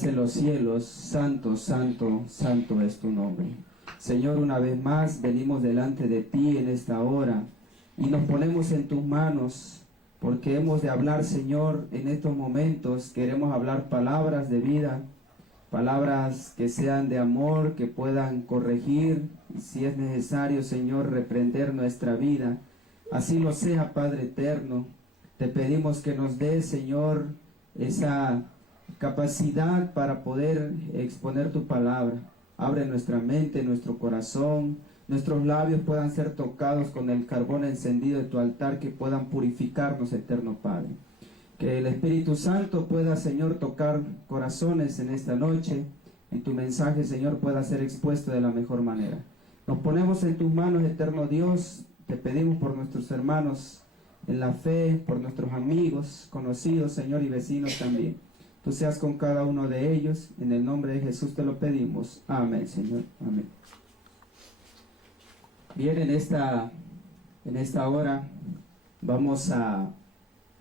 estás en los cielos, santo, santo, santo es tu nombre. Señor, una vez más venimos delante de ti en esta hora y nos ponemos en tus manos porque hemos de hablar, Señor, en estos momentos. Queremos hablar palabras de vida, palabras que sean de amor, que puedan corregir y, si es necesario, Señor, reprender nuestra vida. Así lo sea, Padre eterno. Te pedimos que nos des, Señor, esa capacidad para poder exponer tu palabra. Abre nuestra mente, nuestro corazón, nuestros labios puedan ser tocados con el carbón encendido de tu altar, que puedan purificarnos, eterno Padre. Que el Espíritu Santo pueda, Señor, tocar corazones en esta noche, y tu mensaje, Señor, pueda ser expuesto de la mejor manera. Nos ponemos en tus manos, eterno Dios. Te pedimos por nuestros hermanos en la fe, por nuestros amigos, conocidos, Señor, y vecinos también. Tú seas con cada uno de ellos. En el nombre de Jesús te lo pedimos. Amén, Señor. Amén. Bien, en esta hora vamos a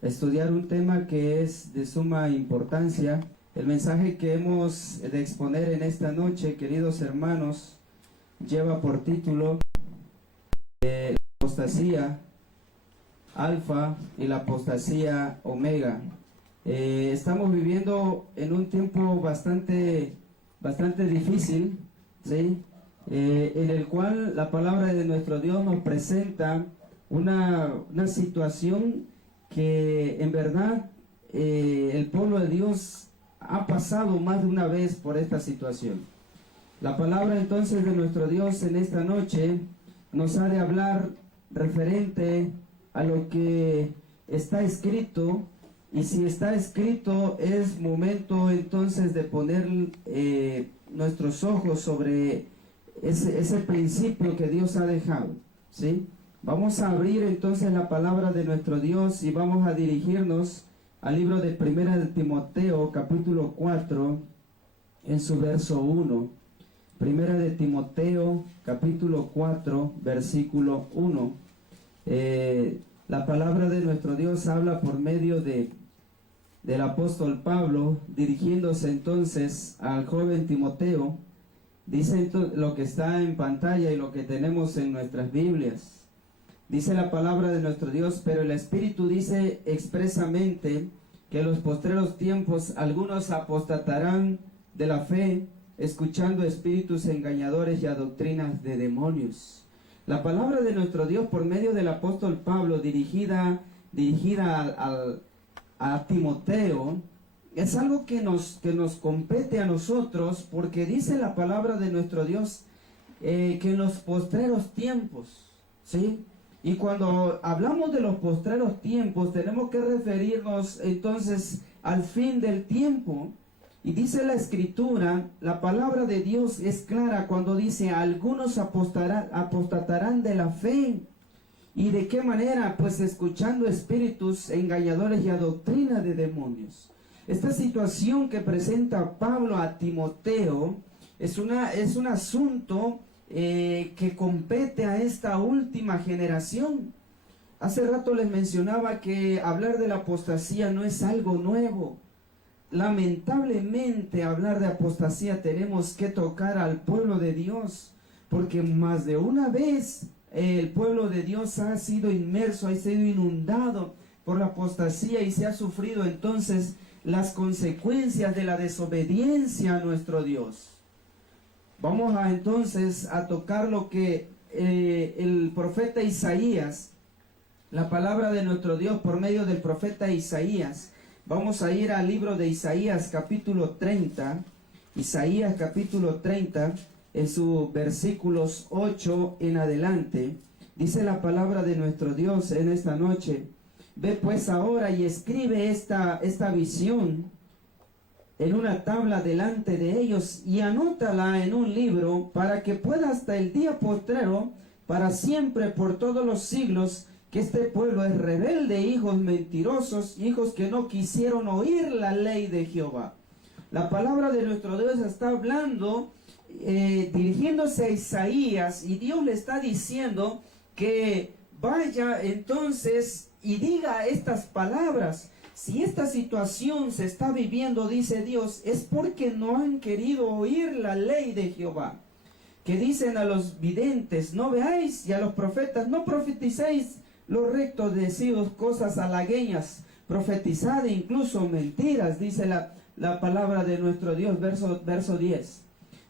estudiar un tema que es de suma importancia. El mensaje que hemos de exponer en esta noche, queridos hermanos, lleva por título la apostasía alfa y la apostasía omega. Estamos viviendo en un tiempo bastante difícil, ¿sí? En el cual la palabra de nuestro Dios nos presenta una situación que en verdad el pueblo de Dios ha pasado más de una vez por esta situación. La palabra entonces de nuestro Dios en esta noche nos ha de hablar referente a lo que está escrito. Y si está escrito, es momento entonces de poner nuestros ojos sobre ese principio que Dios ha dejado, ¿sí? Vamos a abrir entonces la palabra de nuestro Dios y vamos a dirigirnos al libro de Primera de Timoteo, capítulo 4, en su verso 1. Primera de Timoteo, capítulo 4, versículo 1. La palabra de nuestro Dios habla por medio del apóstol Pablo, dirigiéndose entonces al joven Timoteo. Dice lo que está en pantalla y lo que tenemos en nuestras Biblias. Dice la palabra de nuestro Dios: pero el Espíritu dice expresamente que en los postreros tiempos algunos apostatarán de la fe, escuchando espíritus engañadores y a doctrinas de demonios. La palabra de nuestro Dios por medio del apóstol Pablo, dirigida a Timoteo, es algo que nos compete a nosotros, porque dice la palabra de nuestro Dios que en los postreros tiempos, ¿sí? Y cuando hablamos de los postreros tiempos, tenemos que referirnos entonces al fin del tiempo. Y dice la Escritura, la palabra de Dios es clara cuando dice: algunos apostatarán de la fe. ¿Y de qué manera? Pues escuchando espíritus engañadores y a doctrina de demonios. Esta situación que presenta Pablo a Timoteo es un asunto que compete a esta última generación. Hace rato les mencionaba que hablar de la apostasía no es algo nuevo. Lamentablemente, hablar de apostasía tenemos que tocar al pueblo de Dios, porque más de una vez el pueblo de Dios ha sido inmerso, ha sido inundado por la apostasía y se ha sufrido entonces las consecuencias de la desobediencia a nuestro Dios. Vamos entonces a tocar lo que el profeta Isaías, la palabra de nuestro Dios por medio del profeta Isaías. Vamos a ir al libro de Isaías capítulo 30, Isaías capítulo 30, en sus versículos 8 en adelante. Dice la palabra de nuestro Dios en esta noche: ve pues ahora y escribe esta visión en una tabla delante de ellos y anótala en un libro, para que pueda hasta el día postrero, para siempre, por todos los siglos, que este pueblo es rebelde, hijos mentirosos, hijos que no quisieron oír la ley de Jehová. La palabra de nuestro Dios está hablando, dirigiéndose a Isaías, y Dios le está diciendo que vaya entonces y diga estas palabras. si esta situación se está viviendo, dice Dios, es porque no han querido oír la ley de Jehová. Que dicen a los videntes, no veáis, y a los profetas, no profeticéis lo recto, decidos cosas halagüeñas, profetizad incluso mentiras, dice la palabra de nuestro Dios, verso 10.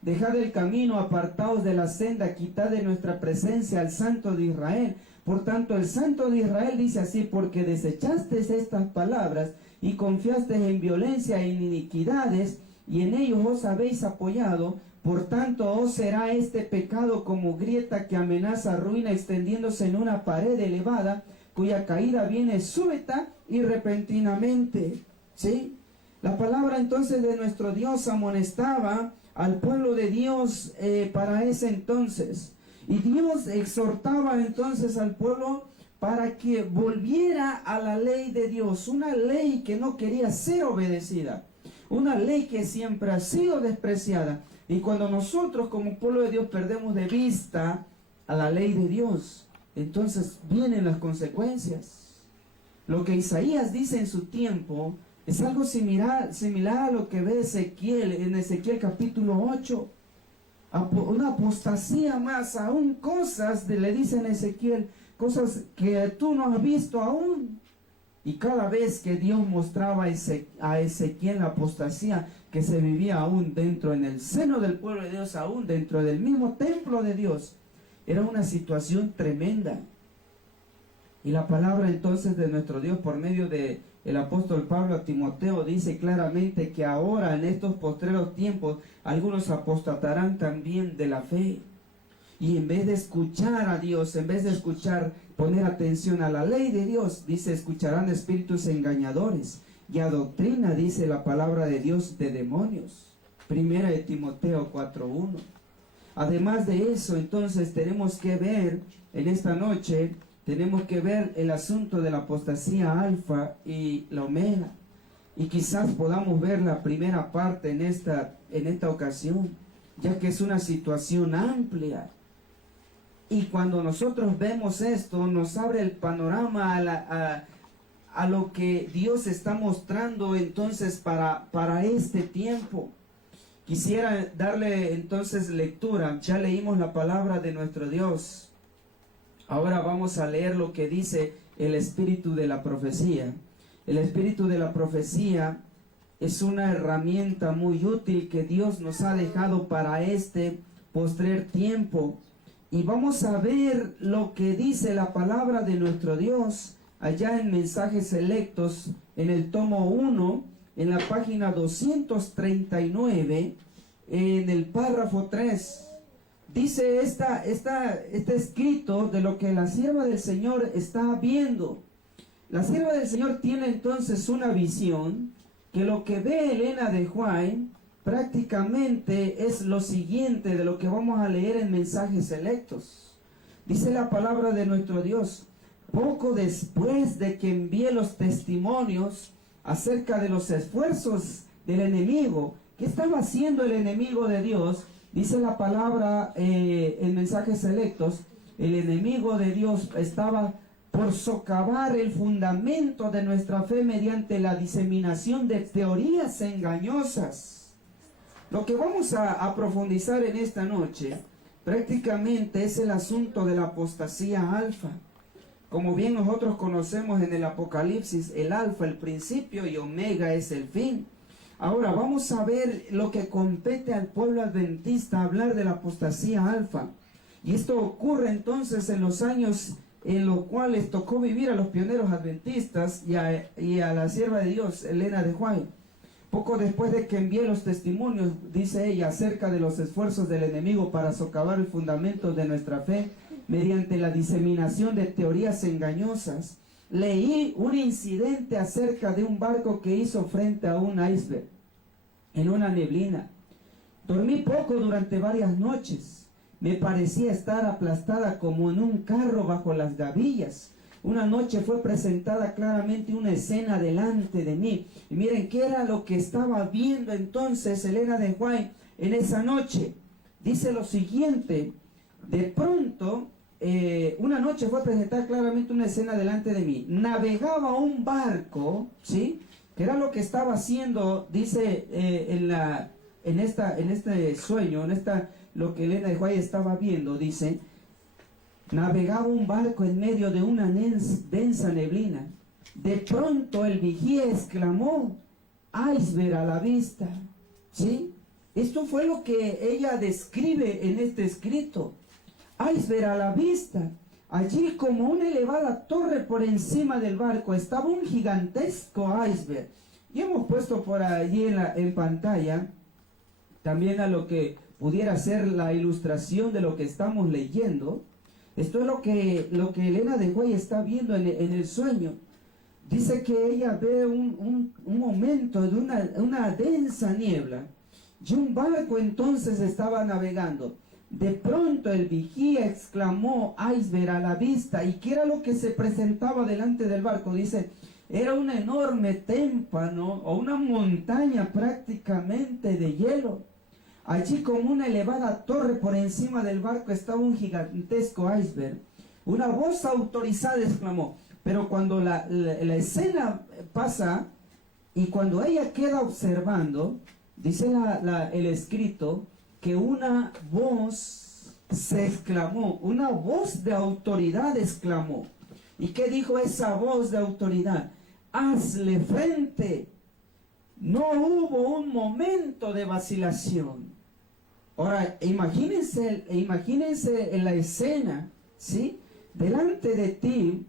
Dejad el camino, apartaos de la senda, quitad de nuestra presencia al Santo de Israel. Por tanto, el Santo de Israel dice así, porque desechasteis estas palabras y confiasteis en violencia e en iniquidades, y en ellos os habéis apoyado. Por tanto, os será este pecado como grieta que amenaza ruina, extendiéndose en una pared elevada, cuya caída viene súbita y repentinamente. ¿Sí? La palabra entonces de nuestro Dios amonestaba al pueblo de Dios para ese entonces. Y Dios exhortaba entonces al pueblo para que volviera a la ley de Dios, una ley que no quería ser obedecida, una ley que siempre ha sido despreciada. Y cuando nosotros como pueblo de Dios perdemos de vista a la ley de Dios, entonces vienen las consecuencias. Lo que Isaías dice en su tiempo es algo similar a lo que ve Ezequiel en Ezequiel capítulo 8. Una apostasía más, aún cosas, le dicen a Ezequiel, cosas que tú no has visto aún. Y cada vez que Dios mostraba a Ezequiel la apostasía que se vivía aún dentro, en el seno del pueblo de Dios, aún dentro del mismo templo de Dios, era una situación tremenda. Y la palabra entonces de nuestro Dios por medio de el apóstol Pablo a Timoteo dice claramente que ahora en estos postreros tiempos algunos apostatarán también de la fe. Y en vez de escuchar a Dios, en vez de escuchar, poner atención a la ley de Dios, dice, escucharán espíritus engañadores y a doctrina, dice la palabra de Dios, de demonios. Primera de Timoteo 4:1. Además de eso, entonces tenemos que ver en esta noche, tenemos que ver el asunto de la apostasía alfa y la omega. Y quizás podamos ver la primera parte en esta ocasión, ya que es una situación amplia. Y cuando nosotros vemos esto, nos abre el panorama a lo que Dios está mostrando entonces para este tiempo. Quisiera darle entonces lectura. Ya leímos la palabra de nuestro Dios. Ahora vamos a leer lo que dice el espíritu de la profecía. El espíritu de la profecía es una herramienta muy útil que Dios nos ha dejado para este postrer tiempo. Y vamos a ver lo que dice la palabra de nuestro Dios allá en Mensajes Selectos, en el tomo 1, en la página 239, en el párrafo 3. Dice este escrito de lo que la sierva del Señor está viendo. La sierva del Señor tiene entonces una visión que lo que ve Elena de White prácticamente es lo siguiente de lo que vamos a leer en Mensajes Selectos. Dice la palabra de nuestro Dios: poco después de que envié los testimonios acerca de los esfuerzos del enemigo, ¿qué estaba haciendo el enemigo de Dios? Dice la palabra en Mensajes Selectos, el enemigo de Dios estaba por socavar el fundamento de nuestra fe mediante la diseminación de teorías engañosas. Lo que vamos a profundizar en esta noche prácticamente es el asunto de la apostasía alfa. Como bien nosotros conocemos en el Apocalipsis, el alfa, el principio, y omega es el fin. Ahora vamos a ver lo que compete al pueblo adventista, hablar de la apostasía alfa. Y esto ocurre entonces en los años en los cuales tocó vivir a los pioneros adventistas y a la sierva de Dios, Elena de White. Poco después de que envié los testimonios, dice ella, acerca de los esfuerzos del enemigo para socavar el fundamento de nuestra fe mediante la diseminación de teorías engañosas, leí un incidente acerca de un barco que hizo frente a un iceberg en una neblina. Dormí poco durante varias noches. Me parecía estar aplastada como en un carro bajo las gavillas. Una noche fue presentada claramente una escena delante de mí. Y miren qué era lo que estaba viendo entonces Elena de White en esa noche. Dice lo siguiente: de pronto una noche fue a presentar claramente una escena delante de mí. Navegaba un barco, ¿sí? Que era lo que estaba haciendo, dice, en este sueño, lo que Elena de White estaba viendo, dice, navegaba un barco en medio de una densa neblina. De pronto el vigía exclamó, iceberg a la vista, ¿sí? Esto fue lo que ella describe en este escrito. Iceberg a la vista. Allí, como una elevada torre por encima del barco, estaba un gigantesco iceberg. Y hemos puesto por allí en pantalla también a lo que pudiera ser la ilustración de lo que estamos leyendo. Esto es lo que Elena de White está viendo en el sueño. Dice que ella ve un momento de una densa niebla. Y un barco entonces estaba navegando. De pronto el vigía exclamó, iceberg a la vista. ¿Y qué era lo que se presentaba delante del barco? Dice, era un enorme témpano o una montaña prácticamente de hielo. Allí, como una elevada torre por encima del barco, estaba un gigantesco iceberg. Una voz autorizada exclamó. Pero cuando la escena pasa y cuando ella queda observando, dice el escrito que una voz se exclamó, una voz de autoridad exclamó. ¿Y qué dijo esa voz de autoridad? Hazle frente. No hubo un momento de vacilación. Ahora, imagínense en la escena, ¿sí? Delante de ti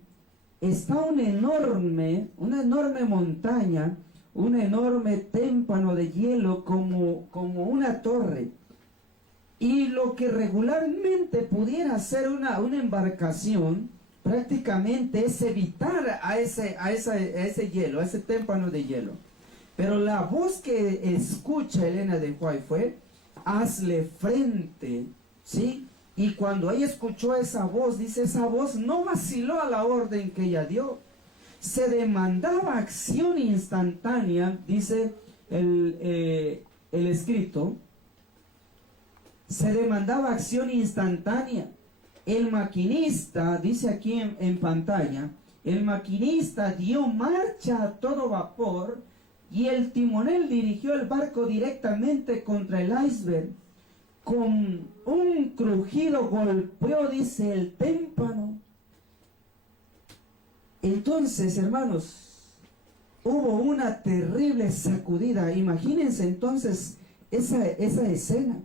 está una enorme montaña, un enorme témpano de hielo como una torre. Y lo que regularmente pudiera ser una embarcación, prácticamente es evitar a ese hielo, a ese témpano de hielo. Pero la voz que escucha Elena de White fue, hazle frente, ¿sí? Y cuando ella escuchó esa voz, dice, esa voz no vaciló a la orden que ella dio. Se demandaba acción instantánea, dice el escrito, se demandaba acción instantánea. El maquinista, dice aquí en pantalla, el maquinista dio marcha a todo vapor y el timonel dirigió el barco directamente contra el iceberg. Con un crujido golpeó, dice, el témpano. Entonces, hermanos, hubo una terrible sacudida. Imagínense entonces esa escena.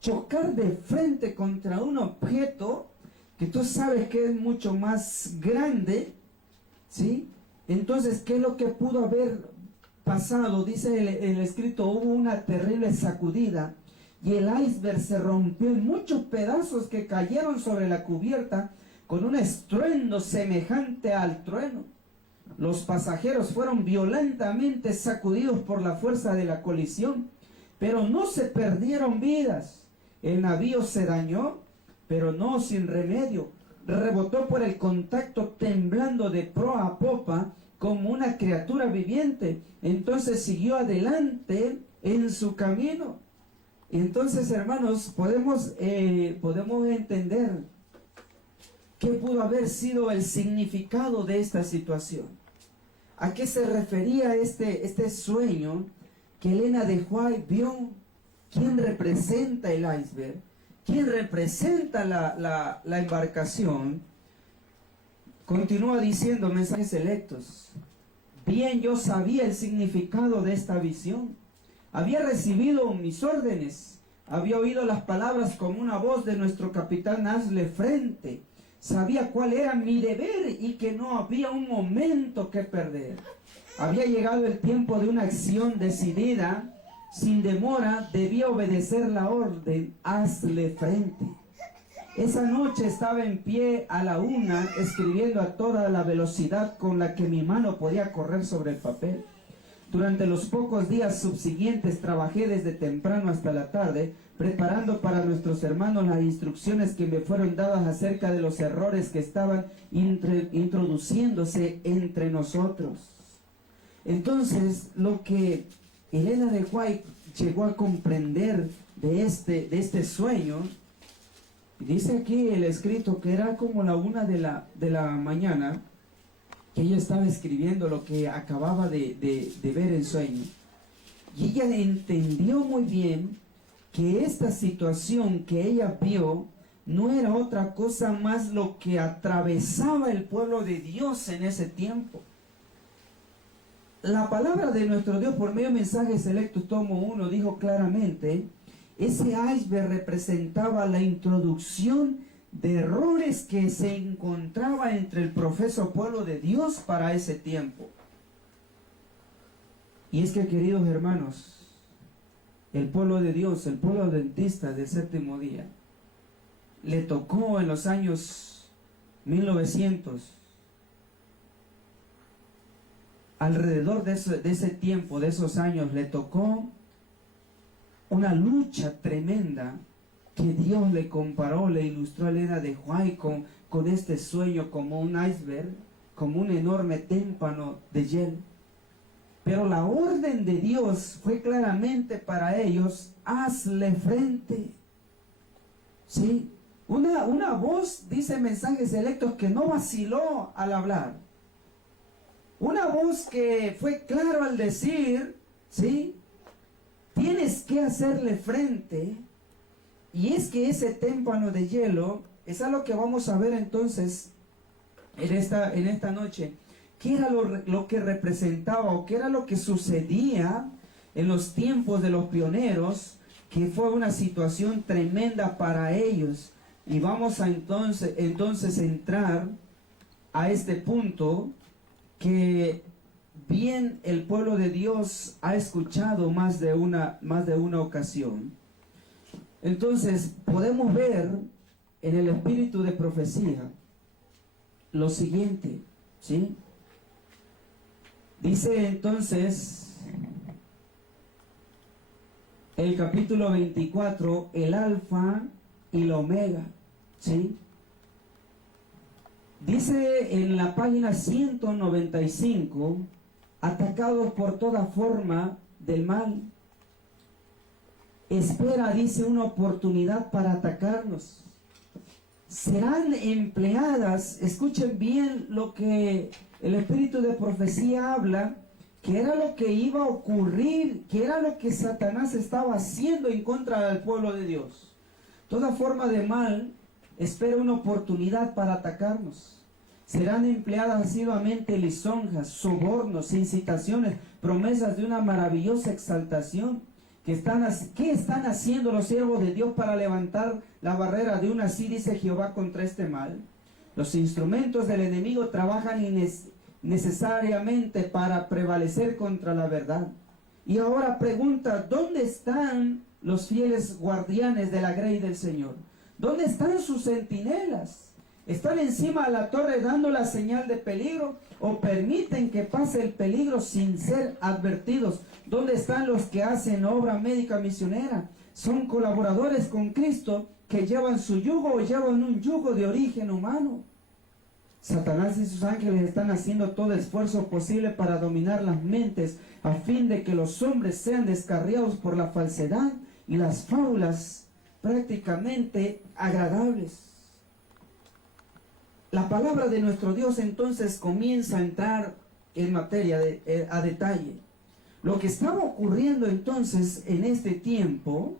Chocar de frente contra un objeto que tú sabes que es mucho más grande, ¿sí? Entonces, ¿qué es lo que pudo haber pasado? Dice el escrito, hubo una terrible sacudida y el iceberg se rompió en muchos pedazos que cayeron sobre la cubierta con un estruendo semejante al trueno. Los pasajeros fueron violentamente sacudidos por la fuerza de la colisión, pero no se perdieron vidas. El navío se dañó, pero no sin remedio. Rebotó por el contacto temblando de proa a popa como una criatura viviente. Entonces siguió adelante en su camino. Entonces, hermanos, podemos entender qué pudo haber sido el significado de esta situación. ¿A qué se refería este sueño que Elena de White vio? ¿Quién representa el iceberg? ¿Quién representa la embarcación? Continúa diciendo, mensajes selectos. Bien, yo sabía el significado de esta visión. Había recibido mis órdenes. Había oído las palabras como una voz de nuestro capitán, hazle frente. Sabía cuál era mi deber y que no había un momento que perder. Había llegado el tiempo de una acción decidida. Sin demora, debía obedecer la orden, hazle frente. Esa noche estaba en pie a la una, escribiendo a toda la velocidad con la que mi mano podía correr sobre el papel. Durante los pocos días subsiguientes trabajé desde temprano hasta la tarde, preparando para nuestros hermanos las instrucciones que me fueron dadas acerca de los errores que estaban introduciéndose entre nosotros. Entonces, lo que Elena de White llegó a comprender de este sueño, Y dice aquí el escrito que era como la 1 de la mañana, que ella estaba escribiendo lo que acababa de ver en sueño. Y ella entendió muy bien que esta situación que ella vio no era otra cosa más lo que atravesaba el pueblo de Dios en ese tiempo. La palabra de nuestro Dios por medio de Mensajes Selectos, tomo 1, dijo claramente, ese iceberg representaba la introducción de errores que se encontraba entre el profeso pueblo de Dios para ese tiempo. Y es que, queridos hermanos, el pueblo de Dios, el pueblo adventista del séptimo día, le tocó en los años 1900, alrededor de ese tiempo, de esos años, le tocó una lucha tremenda que Dios le comparó, le ilustró a Elena de White con este sueño como un iceberg, como un enorme témpano de hielo. Pero la orden de Dios fue claramente para ellos, hazle frente. ¿Sí? Una voz, dice Mensajes Selectos, que no vaciló al hablar. Una voz que fue claro al decir, ¿sí? Tienes que hacerle frente. Y es que ese témpano de hielo es algo que vamos a ver entonces en esta noche. ¿Qué era lo que representaba o qué era lo que sucedía en los tiempos de los pioneros? Que fue una situación tremenda para ellos. Y vamos a entonces entrar a este punto que bien el pueblo de Dios ha escuchado más de una ocasión. Entonces podemos ver en el espíritu de profecía lo siguiente, ¿sí? Dice entonces el capítulo 24, el alfa y la omega, ¿sí? Dice en la página 195, atacados por toda forma del mal. Espera, dice, una oportunidad para atacarnos. Serán empleadas, escuchen bien lo que el espíritu de profecía habla, que era lo que iba a ocurrir, que era lo que Satanás estaba haciendo en contra del pueblo de Dios. Toda forma de mal espera una oportunidad para atacarnos. Serán empleadas asiduamente lisonjas, sobornos, incitaciones, promesas de una maravillosa exaltación. ¿Qué están haciendo los siervos de Dios para levantar la barrera de una así, dice Jehová, contra este mal? Los instrumentos del enemigo trabajan necesariamente para prevalecer contra la verdad. Y ahora pregunta, ¿dónde están los fieles guardianes de la grey del Señor? ¿Dónde están sus centinelas? ¿Están encima de la torre dando la señal de peligro o permiten que pase el peligro sin ser advertidos? ¿Dónde están los que hacen obra médica misionera? Son colaboradores con Cristo que llevan su yugo o llevan un yugo de origen humano. Satanás y sus ángeles están haciendo todo esfuerzo posible para dominar las mentes a fin de que los hombres sean descarriados por la falsedad y las fábulas prácticamente agradables. La palabra de nuestro Dios entonces comienza a entrar en materia a detalle. Lo que estaba ocurriendo entonces en este tiempo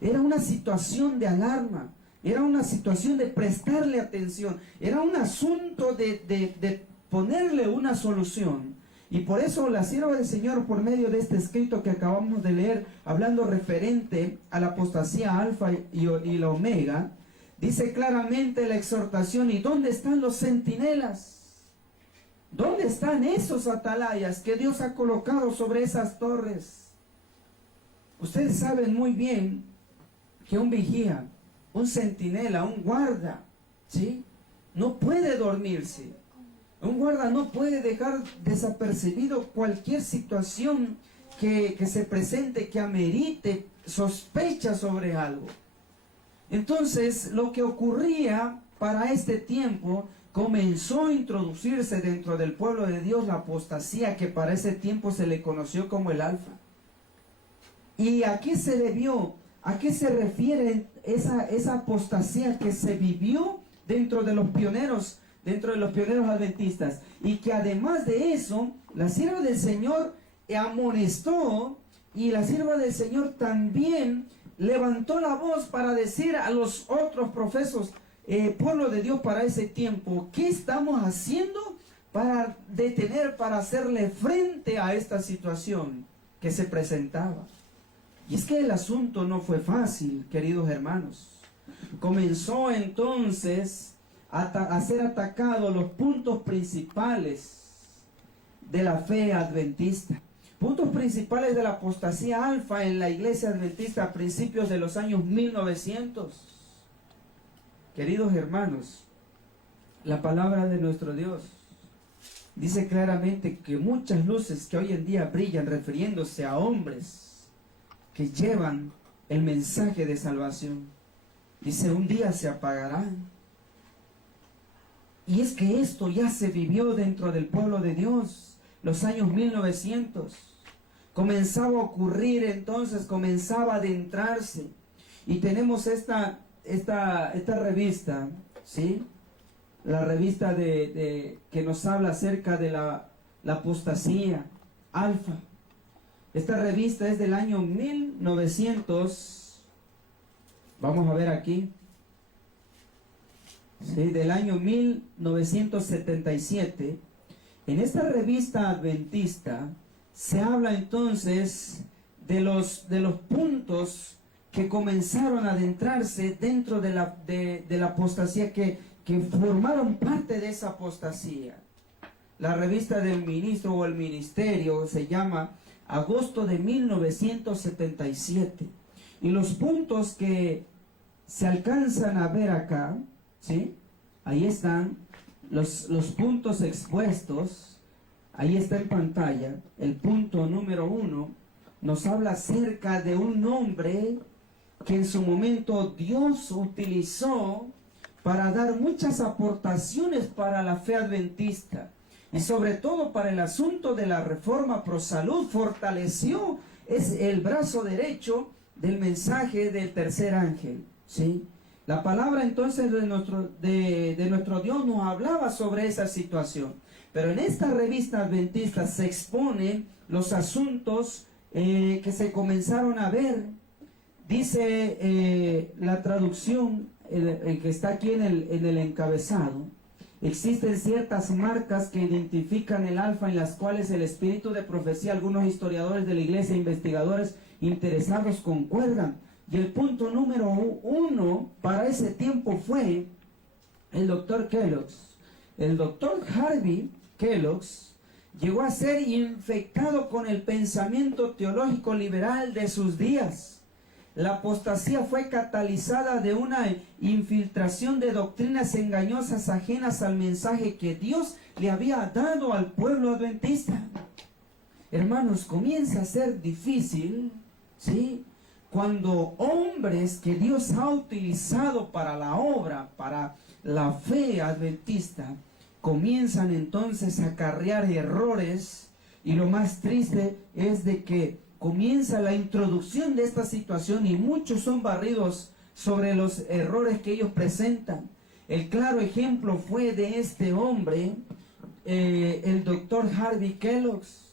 era una situación de alarma, era una situación de prestarle atención, era un asunto de ponerle una solución. Y por eso la sierva del Señor, por medio de este escrito que acabamos de leer, hablando referente a la apostasía alfa y la omega, dice claramente la exhortación, ¿y dónde están los centinelas? ¿Dónde están esos atalayas que Dios ha colocado sobre esas torres? Ustedes saben muy bien que un vigía, un centinela, un guarda, ¿sí?, no puede dormirse. Un guarda no puede dejar desapercibido cualquier situación que se presente, que amerite sospecha sobre algo. Entonces, lo que ocurría para este tiempo, comenzó a introducirse dentro del pueblo de Dios la apostasía, que para ese tiempo se le conoció como el alfa. ¿Y a qué se debió? ¿A qué se refiere esa apostasía que se vivió dentro de los pioneros adventistas? Y que además de eso, la sierva del Señor amonestó, y la sierva del Señor también levantó la voz para decir a los otros profesos, pueblo de Dios para ese tiempo, ¿qué estamos haciendo para detener, para hacerle frente a esta situación que se presentaba? Y es que el asunto no fue fácil, queridos hermanos. Comenzó entonces a ser atacados los puntos principales de la fe adventista. Puntos principales de la apostasía alfa en la iglesia adventista a principios de los años 1900. Queridos hermanos, la palabra de nuestro Dios dice claramente que muchas luces que hoy en día brillan, refiriéndose a hombres que llevan el mensaje de salvación, dice, un día se apagarán. Y es que esto ya se vivió dentro del pueblo de Dios, los años 1900. Comenzaba a ocurrir entonces, comenzaba a adentrarse. Y tenemos esta revista, ¿sí? La revista que nos habla acerca de la apostasía alfa. Esta revista es del año 1900, vamos a ver aquí, ¿sí? Del año 1977. En esta revista adventista se habla entonces de los puntos que comenzaron a adentrarse dentro de la apostasía, que formaron parte de esa apostasía. La revista del ministro o el ministerio se llama Agosto de 1977. Y los puntos que se alcanzan a ver acá, ¿sí? Ahí están los puntos expuestos. Ahí está en pantalla. El punto número 1 nos habla acerca de un hombre que en su momento Dios utilizó para dar muchas aportaciones para la fe adventista, y sobre todo para el asunto de la reforma pro salud. Fortaleció el brazo derecho del mensaje del tercer ángel, ¿sí? La palabra entonces de nuestro Dios nos hablaba sobre esa situación. Pero en esta revista adventista se exponen los asuntos que se comenzaron a ver. Dice la traducción, el que está aquí en el encabezado: existen ciertas marcas que identifican el alfa, en las cuales el espíritu de profecía, algunos historiadores de la iglesia, investigadores interesados concuerdan. Y el punto número 1 para ese tiempo fue el doctor Kellogg's. El doctor Harvey Kellogg's llegó a ser infectado con el pensamiento teológico liberal de sus días. La apostasía fue catalizada de una infiltración de doctrinas engañosas ajenas al mensaje que Dios le había dado al pueblo adventista. Hermanos, comienza a ser difícil, ¿sí?, cuando hombres que Dios ha utilizado para la obra, para la fe adventista, comienzan entonces a acarrear errores. Y lo más triste es de que comienza la introducción de esta situación y muchos son barridos sobre los errores que ellos presentan. El claro ejemplo fue de este hombre, el doctor Harvey Kellogg's,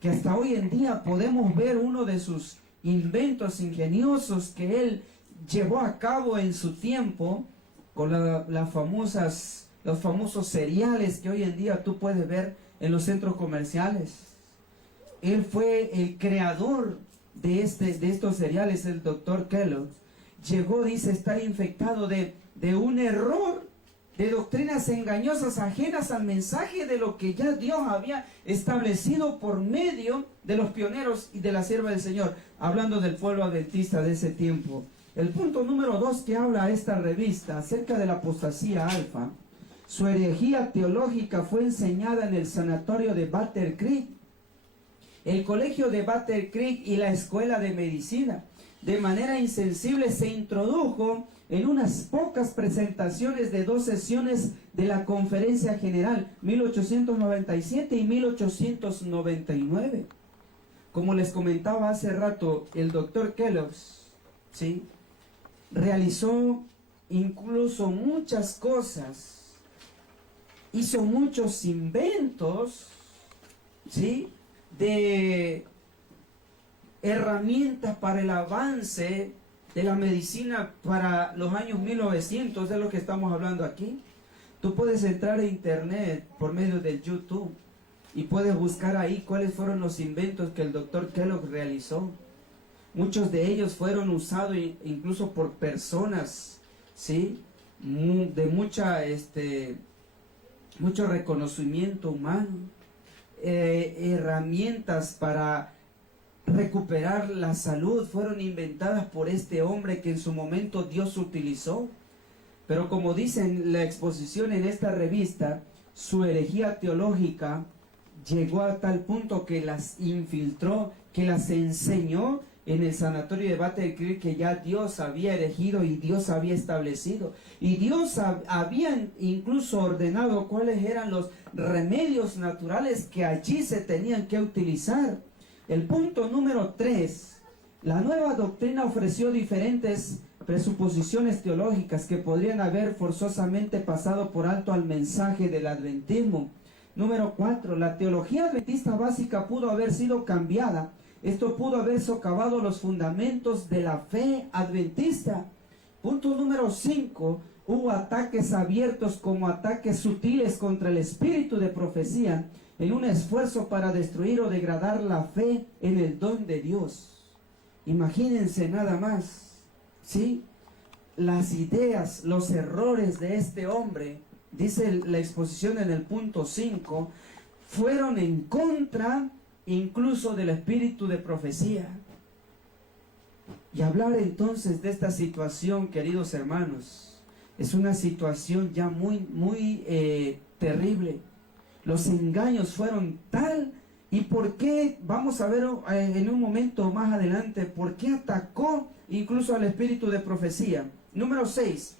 que hasta hoy en día podemos ver uno de sus inventos ingeniosos que él llevó a cabo en su tiempo con los famosos cereales que hoy en día tú puedes ver en los centros comerciales. Él fue el creador de estos cereales, el doctor Kellogg. Llegó, dice, estar infectado de un error, de doctrinas engañosas ajenas al mensaje de lo que ya Dios había establecido por medio de los pioneros y de la sierva del Señor, hablando del pueblo adventista de ese tiempo. El punto número 2 que habla esta revista acerca de la apostasía alfa: su herejía teológica fue enseñada en el sanatorio de Battle Creek, el colegio de Battle Creek y la escuela de medicina. De manera insensible se introdujo en unas pocas presentaciones de 2 sesiones de la Conferencia General, 1897 y 1899. Como les comentaba hace rato, el doctor Kellogg's ¿sí? Realizó incluso muchas cosas, hizo muchos inventos, ¿sí? De herramientas para el avance de la medicina para los años 1900, de lo que estamos hablando aquí. Tú puedes entrar a internet por medio del YouTube y puedes buscar ahí cuáles fueron los inventos que el doctor Kellogg realizó. Muchos de ellos fueron usados incluso por personas, ¿sí? De mucho reconocimiento humano, herramientas para recuperar la salud fueron inventadas por este hombre que en su momento Dios utilizó. Pero como dice en la exposición en esta revista, su herejía teológica llegó a tal punto que las infiltró, que las enseñó en el sanatorio de Battle Creek, que ya Dios había elegido y Dios había establecido. Y Dios había incluso ordenado cuáles eran los remedios naturales que allí se tenían que utilizar. El punto número 3, la nueva doctrina ofreció diferentes presuposiciones teológicas que podrían haber forzosamente pasado por alto al mensaje del adventismo. Número 4, la teología adventista básica pudo haber sido cambiada. Esto pudo haber socavado los fundamentos de la fe adventista. Punto número 5, hubo ataques abiertos como ataques sutiles contra el espíritu de profecía en un esfuerzo para destruir o degradar la fe en el don de Dios. Imagínense nada más, ¿sí? Las ideas, los errores de este hombre, dice la exposición en el punto 5, fueron en contra incluso del espíritu de profecía. Y hablar entonces de esta situación, queridos hermanos, es una situación ya muy terrible. Los engaños fueron tal. ¿Y por qué? Vamos a ver en un momento más adelante por qué atacó incluso al espíritu de profecía. Número 6.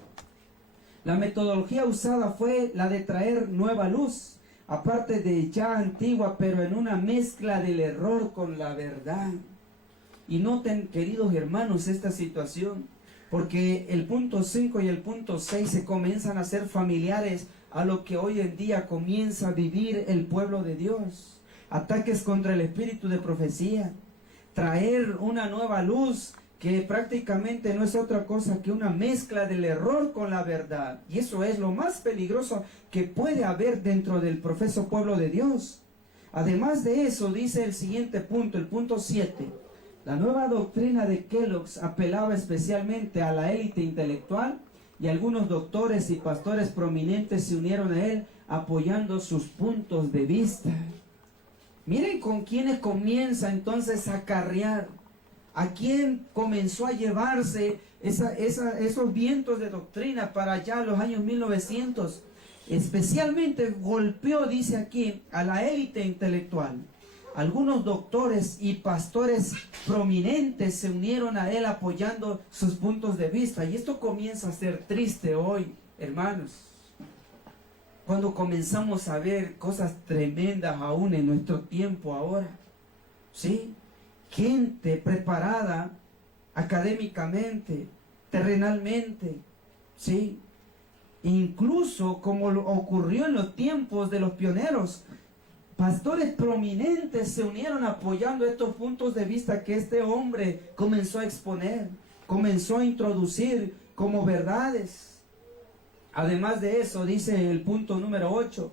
La metodología usada fue la de traer nueva luz, aparte de ya antigua, pero en una mezcla del error con la verdad. Y noten, queridos hermanos, esta situación, porque el punto 5 y el punto 6 se comienzan a ser familiares a lo que hoy en día comienza a vivir el pueblo de Dios. Ataques contra el espíritu de profecía, traer una nueva luz que prácticamente no es otra cosa que una mezcla del error con la verdad. Y eso es lo más peligroso que puede haber dentro del profeso pueblo de Dios. Además de eso, dice el siguiente punto, el punto 7. La nueva doctrina de Kellogg apelaba especialmente a la élite intelectual, y algunos doctores y pastores prominentes se unieron a él apoyando sus puntos de vista. Miren con quiénes comienza entonces a acarrear, a quién comenzó a llevarse esos vientos de doctrina para allá los años 1900. Especialmente golpeó, dice aquí, a la élite intelectual. Algunos doctores y pastores prominentes se unieron a él apoyando sus puntos de vista. Y esto comienza a ser triste hoy, hermanos. Cuando comenzamos a ver cosas tremendas aún en nuestro tiempo ahora. ¿Sí? Gente preparada académicamente, terrenalmente. ¿Sí? Incluso como ocurrió en los tiempos de los pioneros. Pastores prominentes se unieron apoyando estos puntos de vista que este hombre comenzó a exponer, comenzó a introducir como verdades. Además de eso, dice el punto número 8,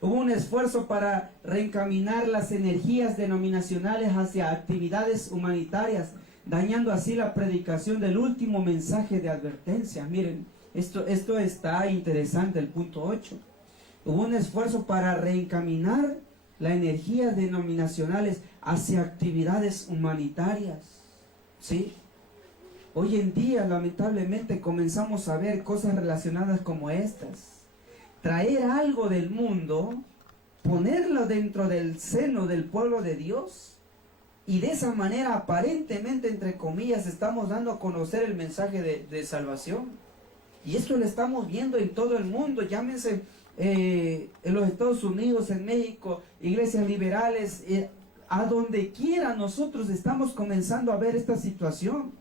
hubo un esfuerzo para reencaminar las energías denominacionales hacia actividades humanitarias, dañando así la predicación del último mensaje de advertencia. Miren, esto está interesante, el punto 8. Hubo un esfuerzo para reencaminar las energías denominacionales hacia actividades humanitarias. ¿Sí? Hoy en día, lamentablemente, comenzamos a ver cosas relacionadas como estas. Traer algo del mundo, ponerlo dentro del seno del pueblo de Dios, y de esa manera, aparentemente, entre comillas, estamos dando a conocer el mensaje de salvación. Y esto lo estamos viendo en todo el mundo, llámense en los Estados Unidos, en México, iglesias liberales, a donde quiera nosotros estamos comenzando a ver esta situación.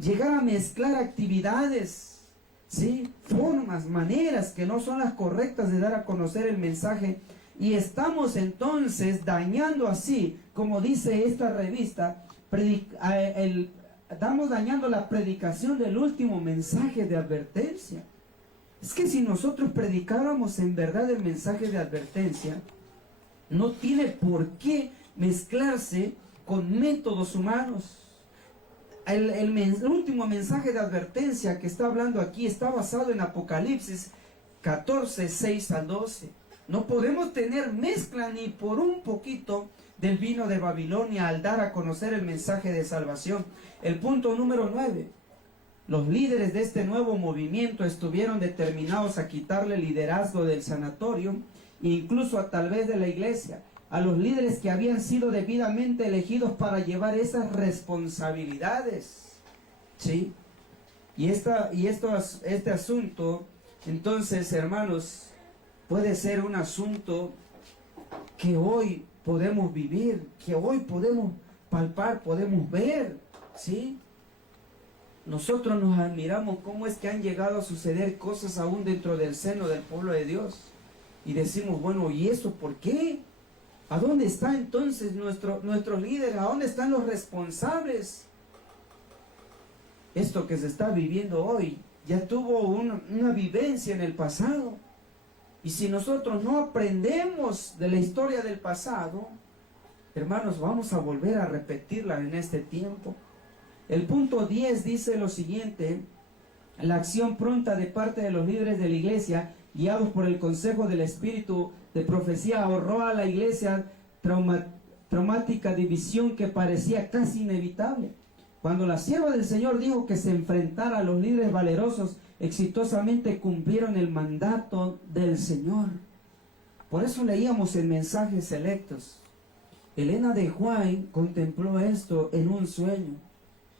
llegar a mezclar actividades, ¿sí? Formas, maneras que no son las correctas de dar a conocer el mensaje. Y estamos entonces dañando así, como dice esta revista, estamos dañando la predicación del último mensaje de advertencia. Es que si nosotros predicáramos en verdad el mensaje de advertencia, no tiene por qué mezclarse con métodos humanos. El último mensaje de advertencia que está hablando aquí está basado en Apocalipsis 14, 6 al 12. No podemos tener mezcla ni por un poquito del vino de Babilonia al dar a conocer el mensaje de salvación. El punto número 9. Los líderes de este nuevo movimiento estuvieron determinados a quitarle el liderazgo del sanatorio e incluso a tal vez de la iglesia, a los líderes que habían sido debidamente elegidos para llevar esas responsabilidades. ¿Sí? Y este asunto, entonces, hermanos, puede ser un asunto que hoy podemos vivir, que hoy podemos palpar, podemos ver, ¿sí? Nosotros nos admiramos cómo es que han llegado a suceder cosas aún dentro del seno del pueblo de Dios. Y decimos, bueno, ¿y eso por qué? ¿A dónde están entonces nuestros líderes? ¿A dónde están los responsables? Esto que se está viviendo hoy ya tuvo una vivencia en el pasado. Y si nosotros no aprendemos de la historia del pasado, hermanos, vamos a volver a repetirla en este tiempo. El punto 10 dice lo siguiente: la acción pronta de parte de los líderes de la iglesia, guiados por el consejo del espíritu de profecía, ahorró a la iglesia traumática división que parecía casi inevitable. Cuando la sierva del Señor dijo que se enfrentara a los líderes valerosos, exitosamente cumplieron el mandato del Señor. Por eso leíamos en Mensajes Selectos. Elena de White contempló esto en un sueño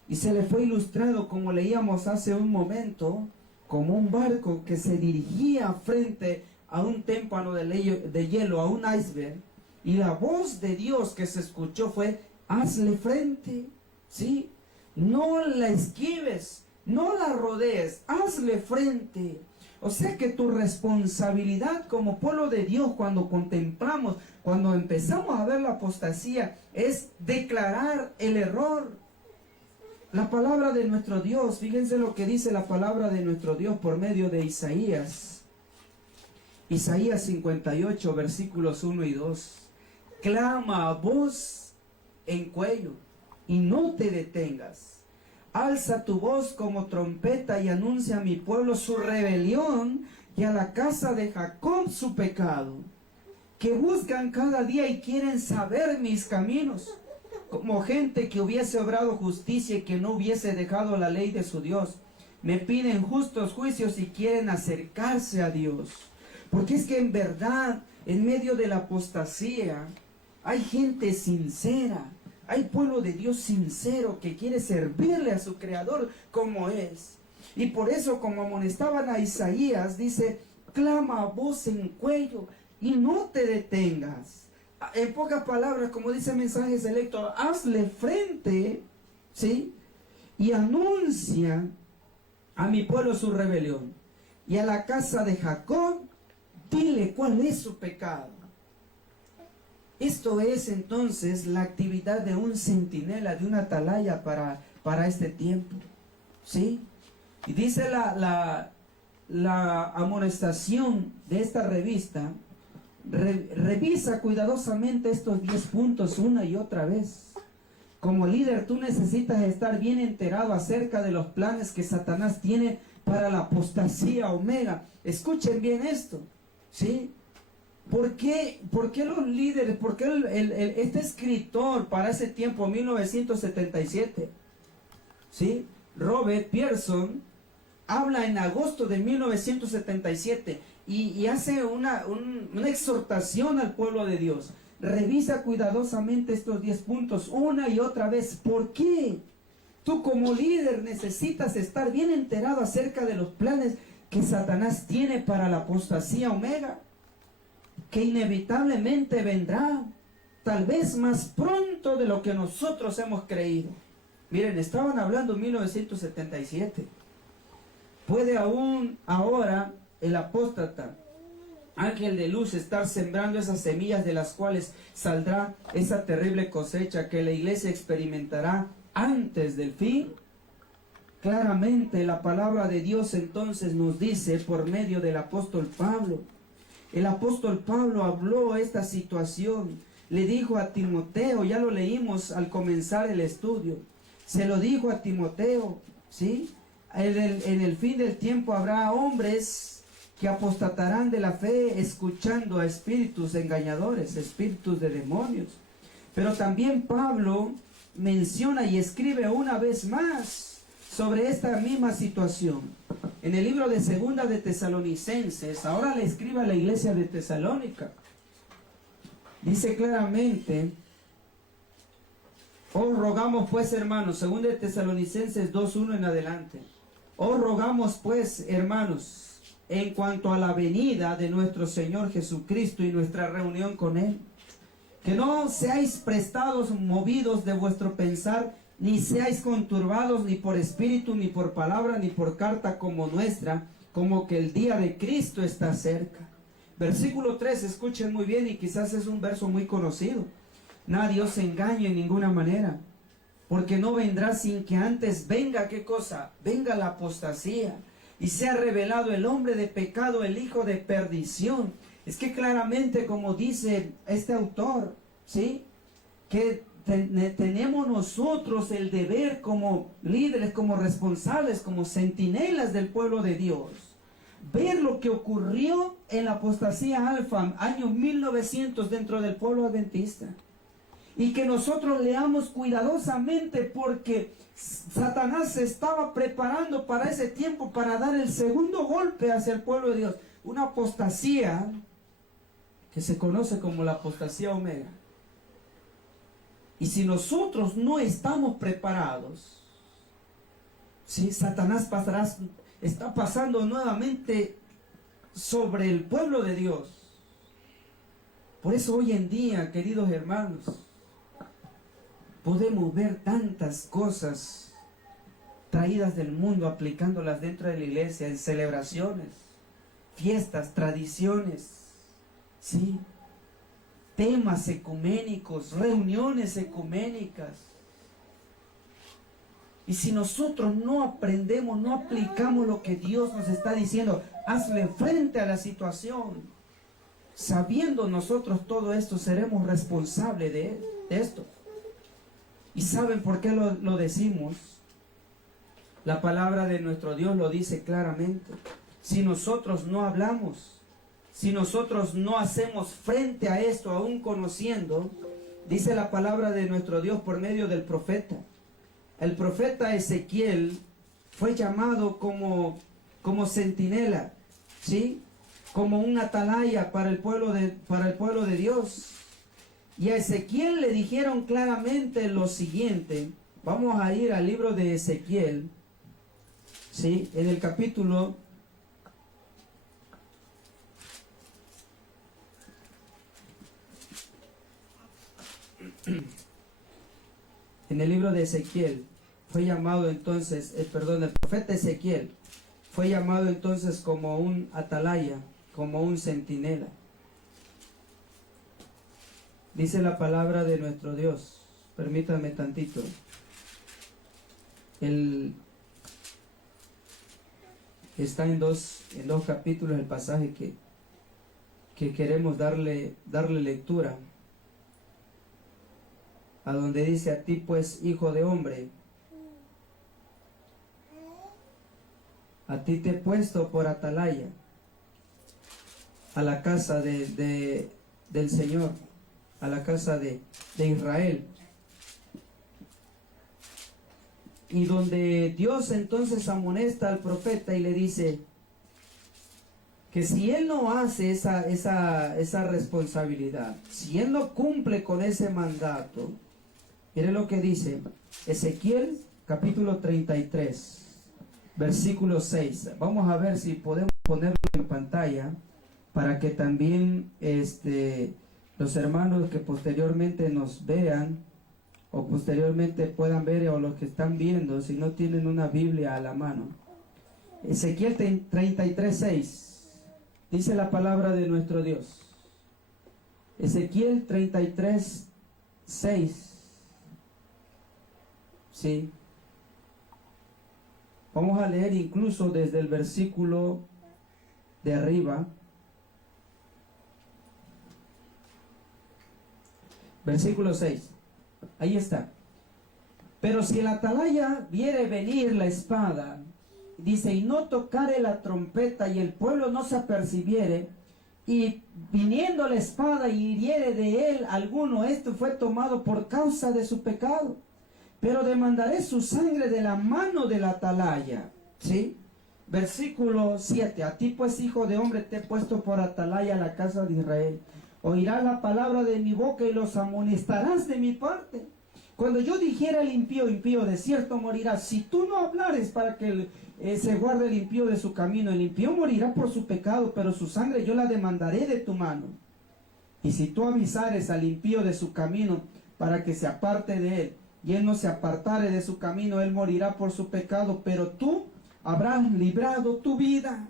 y se le fue ilustrado, como leíamos hace un momento, como un barco que se dirigía frente a un témpano de hielo, a un iceberg, y la voz de Dios que se escuchó fue: hazle frente, ¿sí? No la esquives, no la rodees, hazle frente. O sea que tu responsabilidad como pueblo de Dios, cuando contemplamos, cuando empezamos a ver la apostasía, es declarar el error. La palabra de nuestro Dios, fíjense lo que dice la palabra de nuestro Dios por medio de Isaías. Isaías 58, versículos 1 y 2. Clama a voz en cuello y no te detengas. Alza tu voz como trompeta y anuncia a mi pueblo su rebelión y a la casa de Jacob su pecado, que buscan cada día y quieren saber mis caminos, como gente que hubiese obrado justicia y que no hubiese dejado la ley de su Dios. Me piden justos juicios y quieren acercarse a Dios. Porque es que en verdad, en medio de la apostasía, hay gente sincera. Hay pueblo de Dios sincero que quiere servirle a su Creador como es. Y por eso, como amonestaban a Isaías, dice: clama a voz en cuello y no te detengas. En pocas palabras, como dice Mensajes Selectos, hazle frente, ¿sí? Y anuncia a mi pueblo su rebelión. Y a la casa de Jacob, dile cuál es su pecado. Esto es entonces la actividad de un centinela, de una atalaya para este tiempo, ¿sí? Y dice la amonestación de esta revista: revisa cuidadosamente estos 10 puntos una y otra vez. Como líder, tú necesitas estar bien enterado acerca de los planes que Satanás tiene para la apostasía omega. Escuchen bien esto, ¿sí? ¿Por qué los líderes, por qué este escritor para ese tiempo, 1977, ¿sí? Robert Pierson, habla en agosto de 1977 y hace una exhortación al pueblo de Dios? Revisa cuidadosamente estos 10 puntos una y otra vez. ¿Por qué? Tú como líder necesitas estar bien enterado acerca de los planes que Satanás tiene para la apostasía omega, que inevitablemente vendrá, tal vez más pronto de lo que nosotros hemos creído. Miren, estaban hablando en 1977. ¿Puede aún ahora el apóstata, ángel de luz, estar sembrando esas semillas de las cuales saldrá esa terrible cosecha que la iglesia experimentará antes del fin? Claramente la palabra de Dios entonces nos dice por medio del apóstol Pablo. El apóstol Pablo habló esta situación, le dijo a Timoteo, ya lo leímos al comenzar el estudio, se lo dijo a Timoteo, ¿sí? En el fin del tiempo habrá hombres que apostatarán de la fe escuchando a espíritus engañadores, espíritus de demonios. Pero también Pablo menciona y escribe una vez más sobre esta misma situación. En el libro de Segunda de Tesalonicenses, ahora le escribe a la iglesia de Tesalónica. Dice claramente, os rogamos pues, hermanos, Segunda de Tesalonicenses 2:1 en adelante. Os rogamos pues, hermanos, en cuanto a la venida de nuestro Señor Jesucristo y nuestra reunión con Él, que no seáis prestados, movidos de vuestro pensar, ni seáis conturbados ni por espíritu, ni por palabra, ni por carta como nuestra, como que el día de Cristo está cerca. Versículo 3, escuchen muy bien, y quizás es un verso muy conocido. Nadie os engañe en ninguna manera, porque no vendrá sin que antes venga, ¿qué cosa? Venga la apostasía, y sea revelado el hombre de pecado, el hijo de perdición. Es que claramente, como dice este autor, ¿sí?, que tenemos nosotros el deber como líderes, como responsables, como centinelas del pueblo de Dios, ver lo que ocurrió en la apostasía alfa, año 1900 dentro del pueblo adventista. Y que nosotros leamos cuidadosamente, porque Satanás se estaba preparando para ese tiempo, para dar el segundo golpe hacia el pueblo de Dios. Una apostasía que se conoce como la apostasía omega. Y si nosotros no estamos preparados, ¿sí?, Satanás está pasando nuevamente sobre el pueblo de Dios. Por eso hoy en día, queridos hermanos, podemos ver tantas cosas traídas del mundo, aplicándolas dentro de la iglesia, en celebraciones, fiestas, tradiciones, ¿sí?, temas ecuménicos, reuniones ecuménicas. Y si nosotros no aprendemos, no aplicamos lo que Dios nos está diciendo, hazle frente a la situación, sabiendo nosotros todo esto, seremos responsables de esto. ¿Y saben por qué lo decimos? La palabra de nuestro Dios lo dice claramente. Si nosotros no hablamos, si nosotros no hacemos frente a esto, aún conociendo, dice la palabra de nuestro Dios por medio del profeta. El profeta Ezequiel fue llamado como centinela, ¿sí?, como un atalaya para el pueblo de Dios. Y a Ezequiel le dijeron claramente lo siguiente. Vamos a ir al libro de Ezequiel, ¿sí?, en el capítulo en el libro de Ezequiel fue llamado entonces, el profeta Ezequiel fue llamado entonces como un atalaya, como un centinela. Dice la palabra de nuestro Dios, permítanme tantito. Está en dos capítulos el pasaje que queremos darle lectura. A donde dice: a ti pues, hijo de hombre, a ti te he puesto por atalaya a la casa del Señor, a la casa de Israel. Y donde Dios entonces amonesta al profeta y le dice que si él no hace esa responsabilidad, si él no cumple con ese mandato, mire lo que dice Ezequiel capítulo 33, versículo 6. Vamos a ver si podemos ponerlo en pantalla para que también los hermanos que posteriormente nos vean o posteriormente puedan ver, o los que están viendo, si no tienen una Biblia a la mano. Ezequiel 33:6 dice la palabra de nuestro Dios. Ezequiel 33:6. Sí. Vamos a leer incluso desde el versículo de arriba. Versículo 6. Ahí está. Pero si el atalaya viere venir la espada, dice, y no tocare la trompeta, y el pueblo no se apercibiere, y viniendo la espada y hiriere de él alguno, esto fue tomado por causa de su pecado. Pero demandaré su sangre de la mano del atalaya. ¿Sí? Versículo 7. A ti pues, hijo de hombre, te he puesto por atalaya a la casa de Israel. Oirás la palabra de mi boca y los amonestarás de mi parte. Cuando yo dijera al impío, impío, de cierto morirás. Si tú no hablares para que se guarde el impío de su camino, el impío morirá por su pecado, pero su sangre yo la demandaré de tu mano. Y si tú avisares al impío de su camino para que se aparte de él, y él no se apartare de su camino, él morirá por su pecado, pero tú habrás librado tu vida.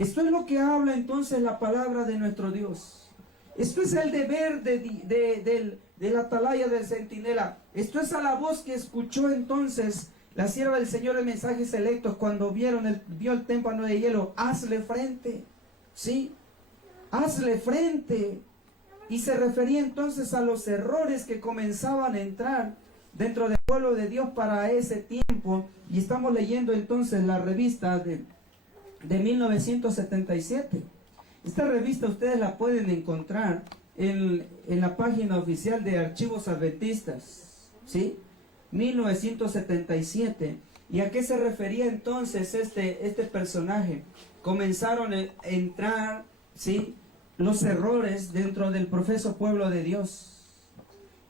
Esto es lo que habla entonces la palabra de nuestro Dios. Esto es el deber del atalaya, del centinela. Esto es a la voz que escuchó entonces la sierva del Señor de mensajes selectos cuando vio el témpano de hielo. Hazle frente, ¿sí? Hazle frente. Y se refería entonces a los errores que comenzaban a entrar dentro del pueblo de Dios para ese tiempo. Y estamos leyendo entonces la revista de 1977. Esta revista ustedes la pueden encontrar en la página oficial de Archivos Adventistas, ¿sí? 1977. ¿Y a qué se refería entonces este personaje? Comenzaron a entrar, ¿sí?, los errores dentro del profeso pueblo de Dios.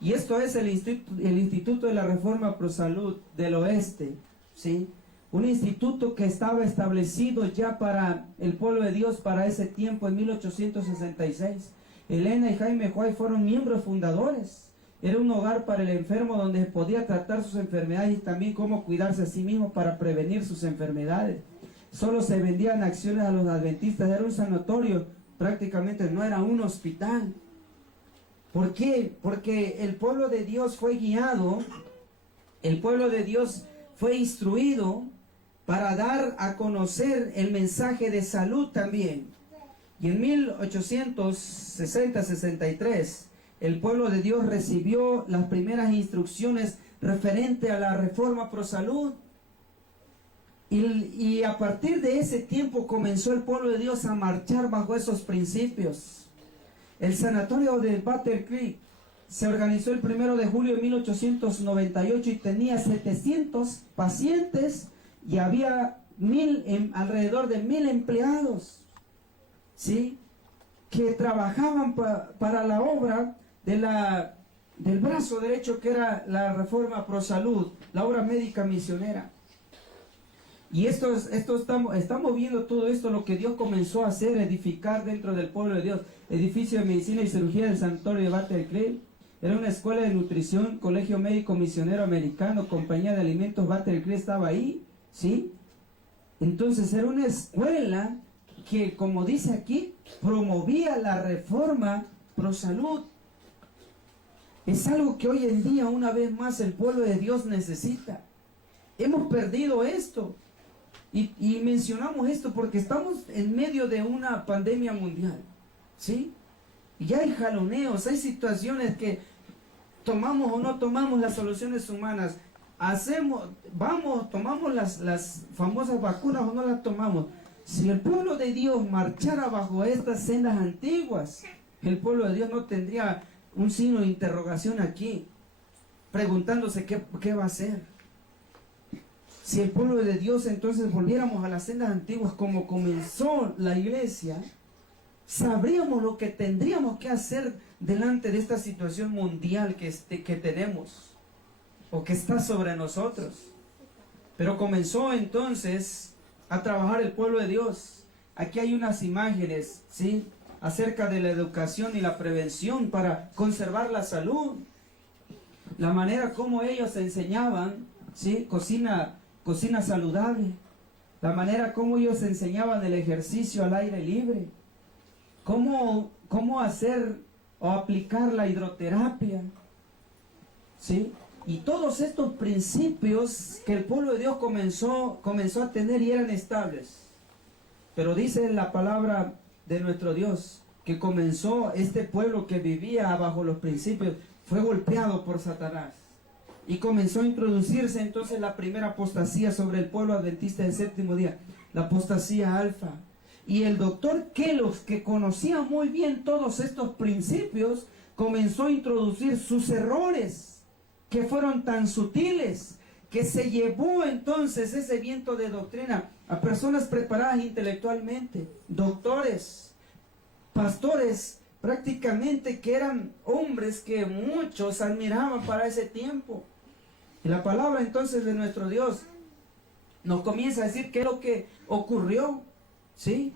Y esto es el Instituto de la Reforma Pro Salud del Oeste, ¿sí? Un instituto que estaba establecido ya para el pueblo de Dios para ese tiempo, en 1866. Elena y Jaime White fueron miembros fundadores. Era un hogar para el enfermo donde podía tratar sus enfermedades y también cómo cuidarse a sí mismo para prevenir sus enfermedades. Solo se vendían acciones a los adventistas, era un sanatorio. Prácticamente no era un hospital. ¿Por qué? Porque el pueblo de Dios fue guiado, el pueblo de Dios fue instruido para dar a conocer el mensaje de salud también. Y en 1860-63, el pueblo de Dios recibió las primeras instrucciones referente a la reforma pro salud. Y a partir de ese tiempo comenzó el pueblo de Dios a marchar bajo esos principios. El sanatorio de Battle Creek se organizó el 1 de julio de 1898 y tenía 700 pacientes y había alrededor de 1000 empleados, ¿sí?, que trabajaban para la obra del brazo derecho, que era la reforma pro salud, la obra médica misionera. Y estamos viendo todo esto, lo que Dios comenzó a hacer, edificar dentro del pueblo de Dios. Edificio de medicina y cirugía del sanatorio de Battle Creek. Era una escuela de nutrición, colegio médico misionero americano, compañía de alimentos. Battle Creek estaba ahí, ¿sí? Entonces era una escuela que, como dice aquí, promovía la reforma pro salud. Es algo que hoy en día, una vez más, el pueblo de Dios necesita. Hemos perdido esto. Y mencionamos esto porque estamos en medio de una pandemia mundial, ¿sí? Y hay jaloneos, hay situaciones que tomamos o no tomamos las soluciones humanas, tomamos las famosas vacunas o no las tomamos. Si el pueblo de Dios marchara bajo estas sendas antiguas, el pueblo de Dios no tendría un signo de interrogación aquí, preguntándose qué va a hacer. Si el pueblo de Dios entonces volviéramos a las sendas antiguas como comenzó la iglesia, sabríamos lo que tendríamos que hacer delante de esta situación mundial que tenemos o que está sobre nosotros. Pero comenzó entonces a trabajar el pueblo de Dios. Aquí hay unas imágenes, ¿sí?, acerca de la educación y la prevención para conservar la salud. la manera como ellos enseñaban, ¿sí? Cocina saludable, la manera como ellos enseñaban el ejercicio al aire libre, cómo hacer o aplicar la hidroterapia, ¿sí? Y todos estos principios que el pueblo de Dios comenzó a tener y eran estables. Pero dice la palabra de nuestro Dios que comenzó este pueblo que vivía bajo los principios, fue golpeado por Satanás. Y comenzó a introducirse entonces la primera apostasía sobre el pueblo adventista del séptimo día, la apostasía alfa. Y el doctor Kellogg, que conocía muy bien todos estos principios, comenzó a introducir sus errores, que fueron tan sutiles, que se llevó entonces ese viento de doctrina a personas preparadas intelectualmente, doctores, pastores, prácticamente que eran hombres que muchos admiraban para ese tiempo. Y la palabra entonces de nuestro Dios nos comienza a decir qué es lo que ocurrió, ¿sí?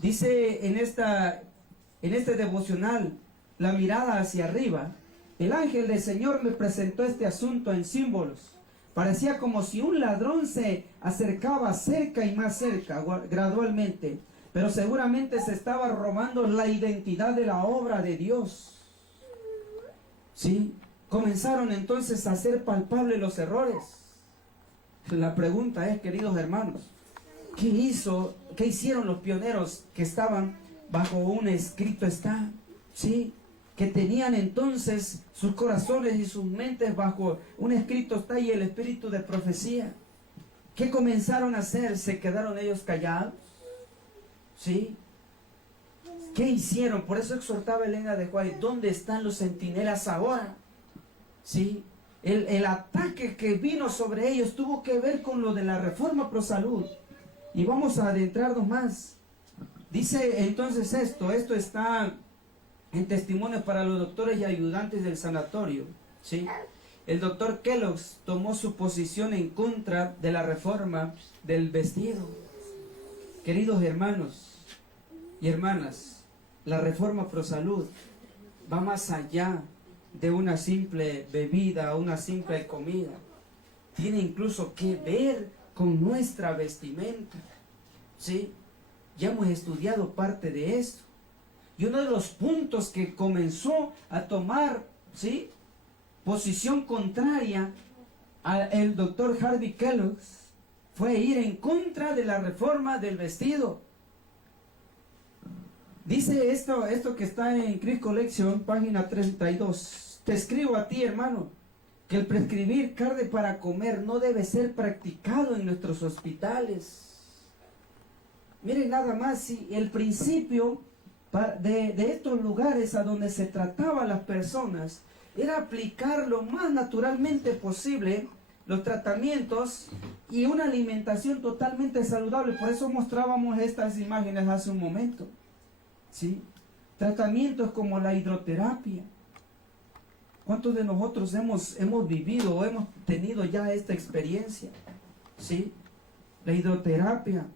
Dice en este devocional, la mirada hacia arriba, el ángel del Señor me presentó este asunto en símbolos. Parecía como si un ladrón se acercaba cerca y más cerca, gradualmente, pero seguramente se estaba robando la identidad de la obra de Dios. ¿Sí? Comenzaron entonces a hacer palpables los errores. La pregunta es, queridos hermanos, ¿qué hicieron los pioneros que estaban bajo un escrito está? ¿Sí? Que tenían entonces sus corazones y sus mentes bajo un escrito está y el espíritu de profecía. ¿Qué comenzaron a hacer? ¿Se quedaron ellos callados? ¿Sí? ¿Qué hicieron? Por eso exhortaba Elena de White, ¿dónde están los centinelas ahora? ¿Sí? El ataque que vino sobre ellos tuvo que ver con lo de la reforma pro salud. Y vamos a adentrarnos más. Dice entonces esto está en Testimonios para los doctores y ayudantes del sanatorio, ¿sí? El doctor Kellogg tomó su posición en contra de la reforma del vestido. Queridos hermanos y hermanas, la reforma pro salud va más allá de una simple bebida, una simple comida. Tiene incluso que ver con nuestra vestimenta, ¿sí? Ya hemos estudiado parte de esto. Y uno de los puntos que comenzó a tomar, ¿sí?, posición contraria al doctor Harvey Kellogg fue ir en contra de la reforma del vestido. Dice esto que está en Chris Collection, página 32. Te escribo a ti, hermano, que el prescribir carne para comer no debe ser practicado en nuestros hospitales. Miren nada más, si el principio de estos lugares a donde se trataba a las personas era aplicar lo más naturalmente posible los tratamientos y una alimentación totalmente saludable. Por eso mostrábamos estas imágenes hace un momento, ¿sí? Tratamientos como la hidroterapia. ¿Cuántos de nosotros hemos vivido o hemos tenido ya esta experiencia? ¿Sí? La hidroterapia,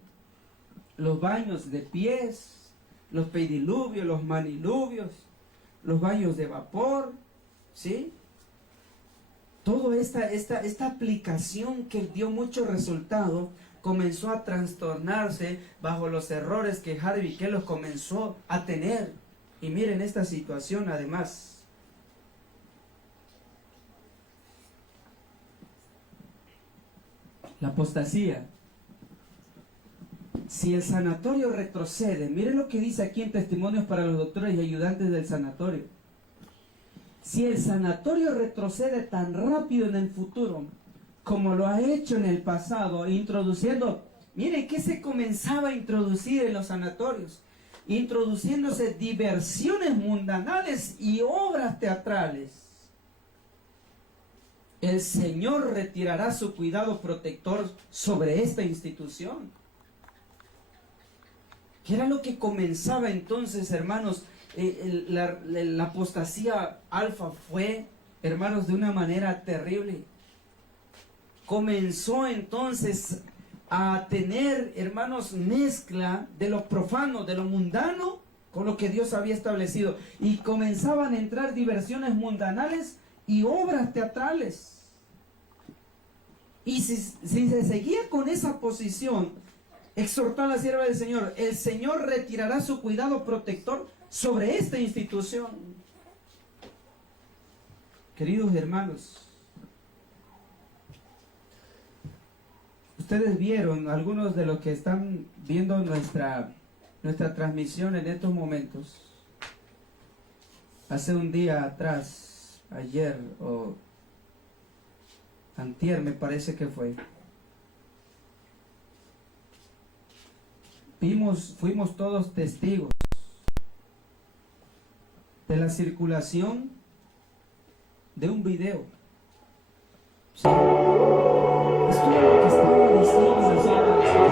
los baños de pies, los pediluvios, los maniluvios, los baños de vapor, ¿sí? Toda esta aplicación que dio mucho resultado comenzó a trastornarse bajo los errores que Harvey Kellogg comenzó a tener. Y miren esta situación además. La apostasía. Si el sanatorio retrocede, miren lo que dice aquí en Testimonios para los doctores y ayudantes del sanatorio. Si el sanatorio retrocede tan rápido en el futuro como lo ha hecho en el pasado, introduciendo, miren que se comenzaba a introducir en los sanatorios, introduciéndose diversiones mundanales y obras teatrales, el Señor retirará su cuidado protector sobre esta institución. ¿Qué era lo que comenzaba entonces, hermanos? La apostasía alfa fue, hermanos, de una manera terrible. Comenzó entonces a tener, hermanos, mezcla de lo profano, de lo mundano, con lo que Dios había establecido. Y comenzaban a entrar diversiones mundanales y obras teatrales. Y si se seguía con esa posición, exhortó a la sierva del Señor, el Señor retirará su cuidado protector sobre esta institución. Queridos hermanos, ustedes vieron, algunos de los que están viendo nuestra transmisión en estos momentos, hace un día atrás, ayer o antier me parece que fue, fuimos todos testigos de la circulación de un video. Sí. Esto es lo que estaba diciendo la sierva del Señor.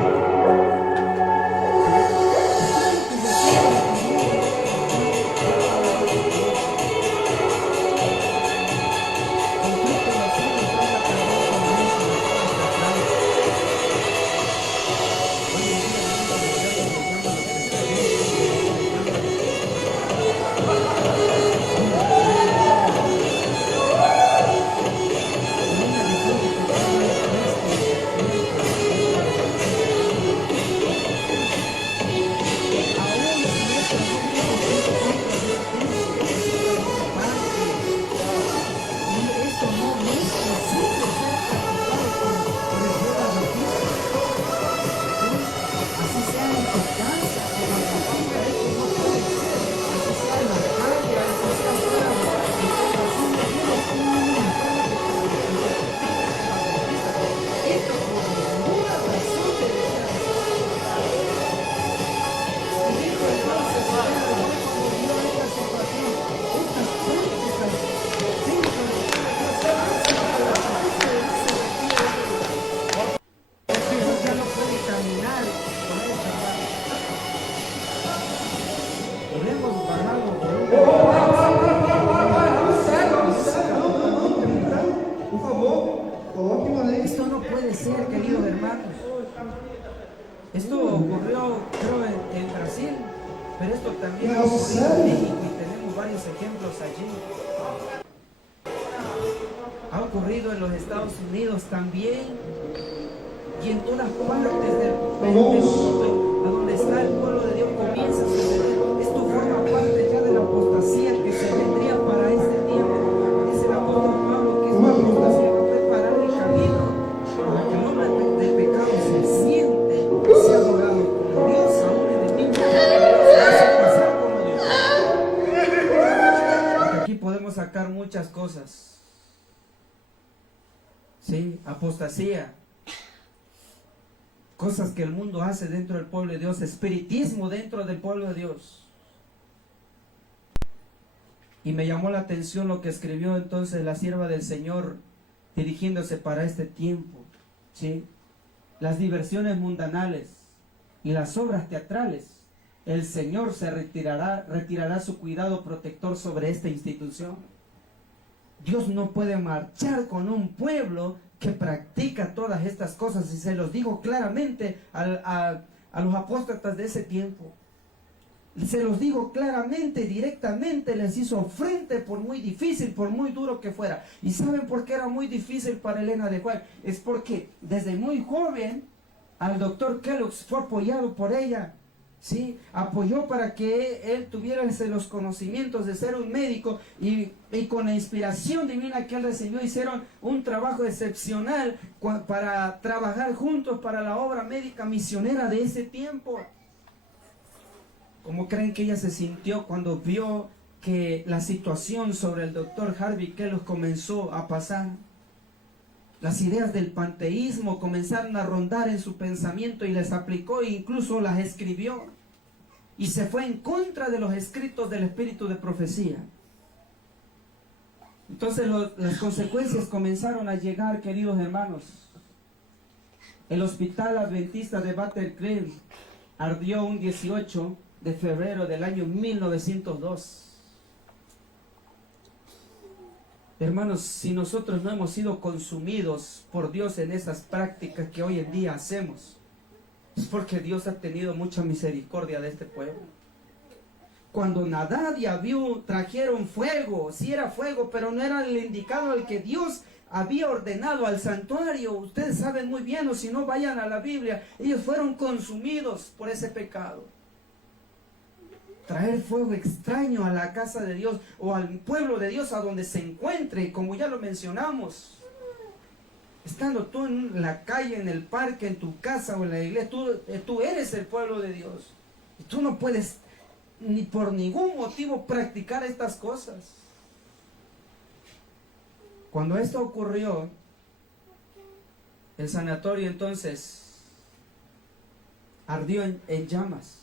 Esto no puede ser, queridos hermanos. Esto ocurrió, creo, en Brasil, pero esto también ha ocurrido en México y tenemos varios ejemplos allí. Ha ocurrido en los Estados Unidos también y en todas partes del mundo, a donde está el pueblo de Dios comienza a suceder. Esto forma parte ya de la apostasía que se vendría para este tiempo. Dice el apóstol Pablo que esta apostasía va a preparar el camino para que el hombre del pecado se siente, sea adorado como Dios, aún enemigo de Dios, se hace pasar como Dios. Porque aquí podemos sacar muchas cosas. Sí, apostasía, cosas que el mundo hace dentro del pueblo de Dios, espiritismo dentro del pueblo de Dios. Y me llamó la atención lo que escribió entonces la sierva del Señor dirigiéndose para este tiempo, ¿sí? Las diversiones mundanales y las obras teatrales, el Señor se retirará su cuidado protector sobre esta institución. Dios no puede marchar con un pueblo que practica todas estas cosas, y se los digo claramente a los apóstatas de ese tiempo. Se los digo claramente, directamente, les hizo frente por muy difícil, por muy duro que fuera. ¿Y saben por qué era muy difícil para Elena de White? Es porque desde muy joven al doctor Kellogg's fue apoyado por ella. ¿Sí? Apoyó para que él tuviera los conocimientos de ser un médico y con la inspiración divina que él recibió hicieron un trabajo excepcional para trabajar juntos para la obra médica misionera de ese tiempo. ¿Cómo creen que ella se sintió cuando vio que la situación sobre el doctor Harvey Kellogg comenzó a pasar? Las ideas del panteísmo comenzaron a rondar en su pensamiento y les aplicó e incluso las escribió. Y se fue en contra de los escritos del espíritu de profecía. Entonces las consecuencias comenzaron a llegar, queridos hermanos. El hospital adventista de Battle Creek ardió un 18 de febrero del año 1902. Hermanos, si nosotros no hemos sido consumidos por Dios en esas prácticas que hoy en día hacemos, es porque Dios ha tenido mucha misericordia de este pueblo. cuando Nadab y Abiú trajeron fuego, sí era fuego, pero no era el indicado al que Dios había ordenado al santuario. Ustedes saben muy bien, o si no vayan a la Biblia, ellos fueron consumidos por ese pecado. Traer fuego extraño a la casa de Dios o al pueblo de Dios a donde se encuentre, como ya lo mencionamos. Estando tú en la calle, en el parque, en tu casa o en la iglesia, tú eres el pueblo de Dios. Y tú no puedes ni por ningún motivo practicar estas cosas. Cuando esto ocurrió, el sanatorio entonces ardió en llamas.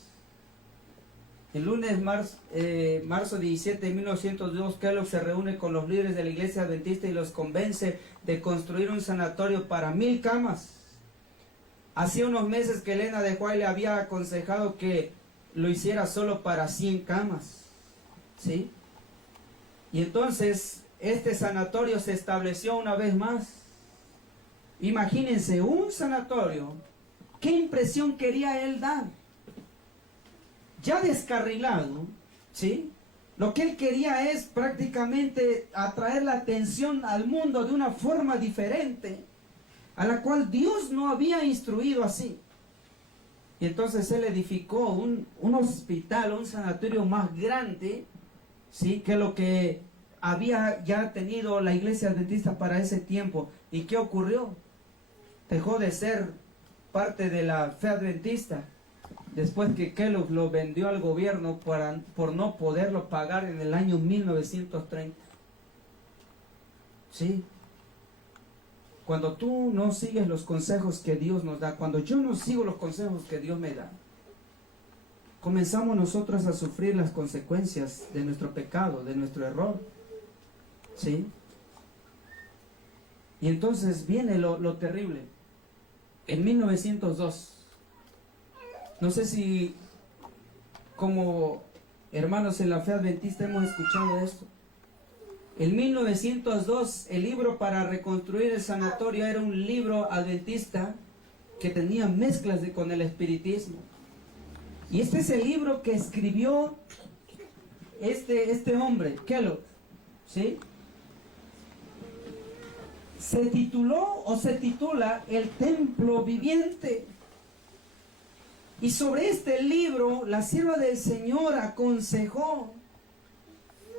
El lunes, marzo 17 de 1902, Kellogg se reúne con los líderes de la iglesia adventista y los convence de construir un sanatorio para 1000 camas. Hacía unos meses que Elena de White le había aconsejado que lo hiciera solo para 100 camas. ¿Sí? Y entonces este sanatorio se estableció una vez más. Imagínense, un sanatorio. ¿Qué impresión quería él dar? Ya descarrilado, ¿sí? Lo que él quería es prácticamente atraer la atención al mundo de una forma diferente, a la cual Dios no había instruido así. Y entonces él edificó un hospital, un sanatorio más grande, ¿sí? Que lo que había ya tenido la iglesia adventista para ese tiempo. ¿Y qué ocurrió? Dejó de ser parte de la fe adventista, después que Kellogg lo vendió al gobierno por no poderlo pagar en el año 1930. ¿Sí? Cuando tú no sigues los consejos que Dios nos da, cuando yo no sigo los consejos que Dios me da, comenzamos nosotros a sufrir las consecuencias de nuestro pecado, de nuestro error. ¿Sí? Y entonces viene lo terrible. En 1902, no sé si como hermanos en la fe adventista hemos escuchado esto. En 1902, el libro para reconstruir el sanatorio era un libro adventista que tenía mezclas con el espiritismo. Y este es el libro que escribió este hombre, Kellogg, ¿sí? Se titula El Templo Viviente. Y sobre este libro, la sierva del Señor aconsejó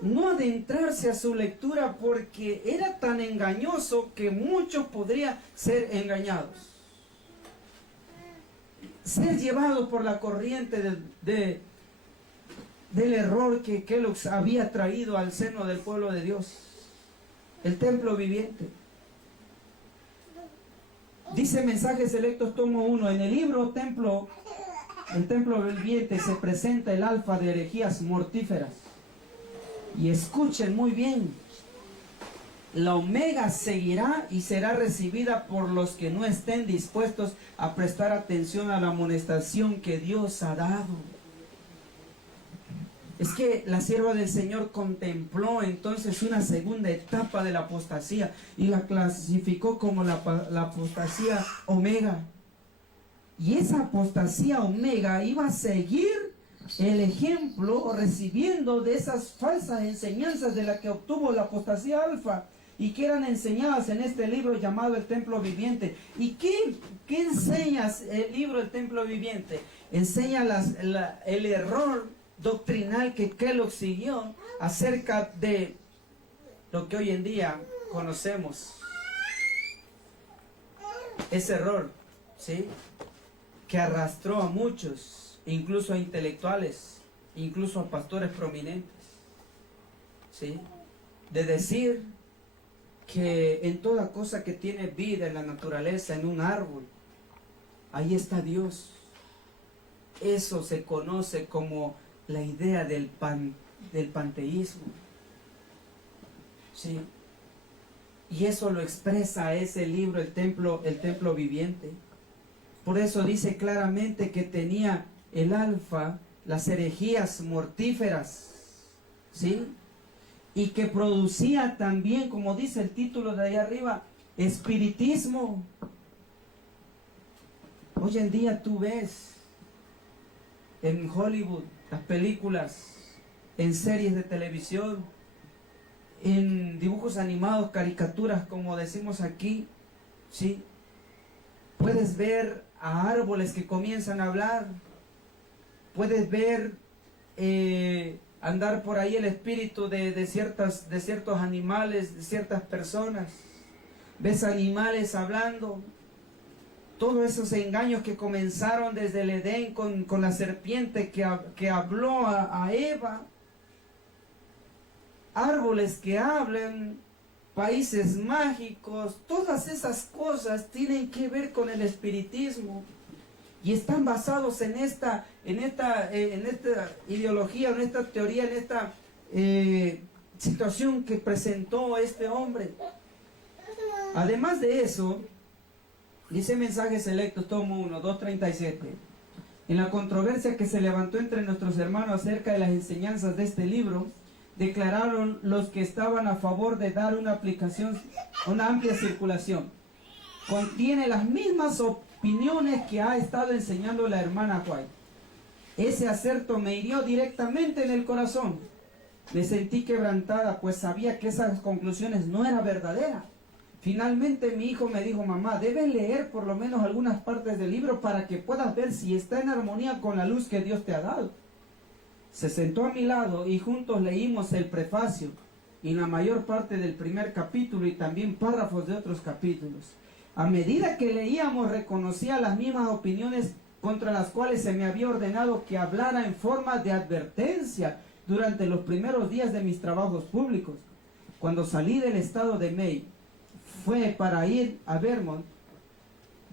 no adentrarse a su lectura porque era tan engañoso que muchos podrían ser engañados. Ser llevados por la corriente del error que Kellogg había traído al seno del pueblo de Dios. El Templo Viviente. Dice Mensajes Selectos, tomo 1, en el libro El Templo Viviente se presenta el alfa de herejías mortíferas. Y escuchen muy bien, la omega seguirá y será recibida por los que no estén dispuestos a prestar atención a la amonestación que Dios ha dado. Es que la sierva del Señor contempló entonces una segunda etapa de la apostasía y la clasificó como la apostasía omega. Y esa apostasía omega iba a seguir el ejemplo recibiendo de esas falsas enseñanzas de la que obtuvo la apostasía alfa y que eran enseñadas en este libro llamado El Templo Viviente. ¿Y qué enseña el libro El Templo Viviente? Enseña el error doctrinal que Kellogg siguió acerca de lo que hoy en día conocemos. Ese error, ¿sí?, que arrastró a muchos, incluso a intelectuales, incluso a pastores prominentes, ¿sí?, de decir que en toda cosa que tiene vida en la naturaleza, en un árbol, ahí está Dios. Eso se conoce como la idea del panteísmo, ¿sí? Y eso lo expresa ese libro, el templo Viviente. Por eso dice claramente que tenía el alfa, las herejías mortíferas, ¿sí? Y que producía también, como dice el título de ahí arriba, espiritismo. Hoy en día tú ves en Hollywood las películas en series de televisión, en dibujos animados, caricaturas, como decimos aquí, ¿sí? Puedes ver a árboles que comienzan a hablar, puedes ver andar por ahí el espíritu de ciertos animales, de ciertas personas. Ves animales hablando. Todos esos engaños que comenzaron desde el Edén con la serpiente que habló a Eva. Árboles que hablan, países mágicos, todas esas cosas tienen que ver con el espiritismo. Y están basados en esta ideología, en esta teoría, en esta situación que presentó este hombre. Además de eso, dice Mensajes Selectos, tomo 1, 237. En la controversia que se levantó entre nuestros hermanos acerca de las enseñanzas de este libro, declararon los que estaban a favor de dar una amplia circulación. Contiene las mismas opiniones que ha estado enseñando la hermana White. Ese acerto me hirió directamente en el corazón. Me sentí quebrantada, pues sabía que esas conclusiones no eran verdaderas. Finalmente mi hijo me dijo: mamá, debes leer por lo menos algunas partes del libro para que puedas ver si está en armonía con la luz que Dios te ha dado. Se sentó a mi lado y juntos leímos el prefacio y la mayor parte del primer capítulo y también párrafos de otros capítulos. A medida que leíamos, reconocía las mismas opiniones contra las cuales se me había ordenado que hablara en forma de advertencia durante los primeros días de mis trabajos públicos. Cuando salí del estado de Maine, fue para ir a Vermont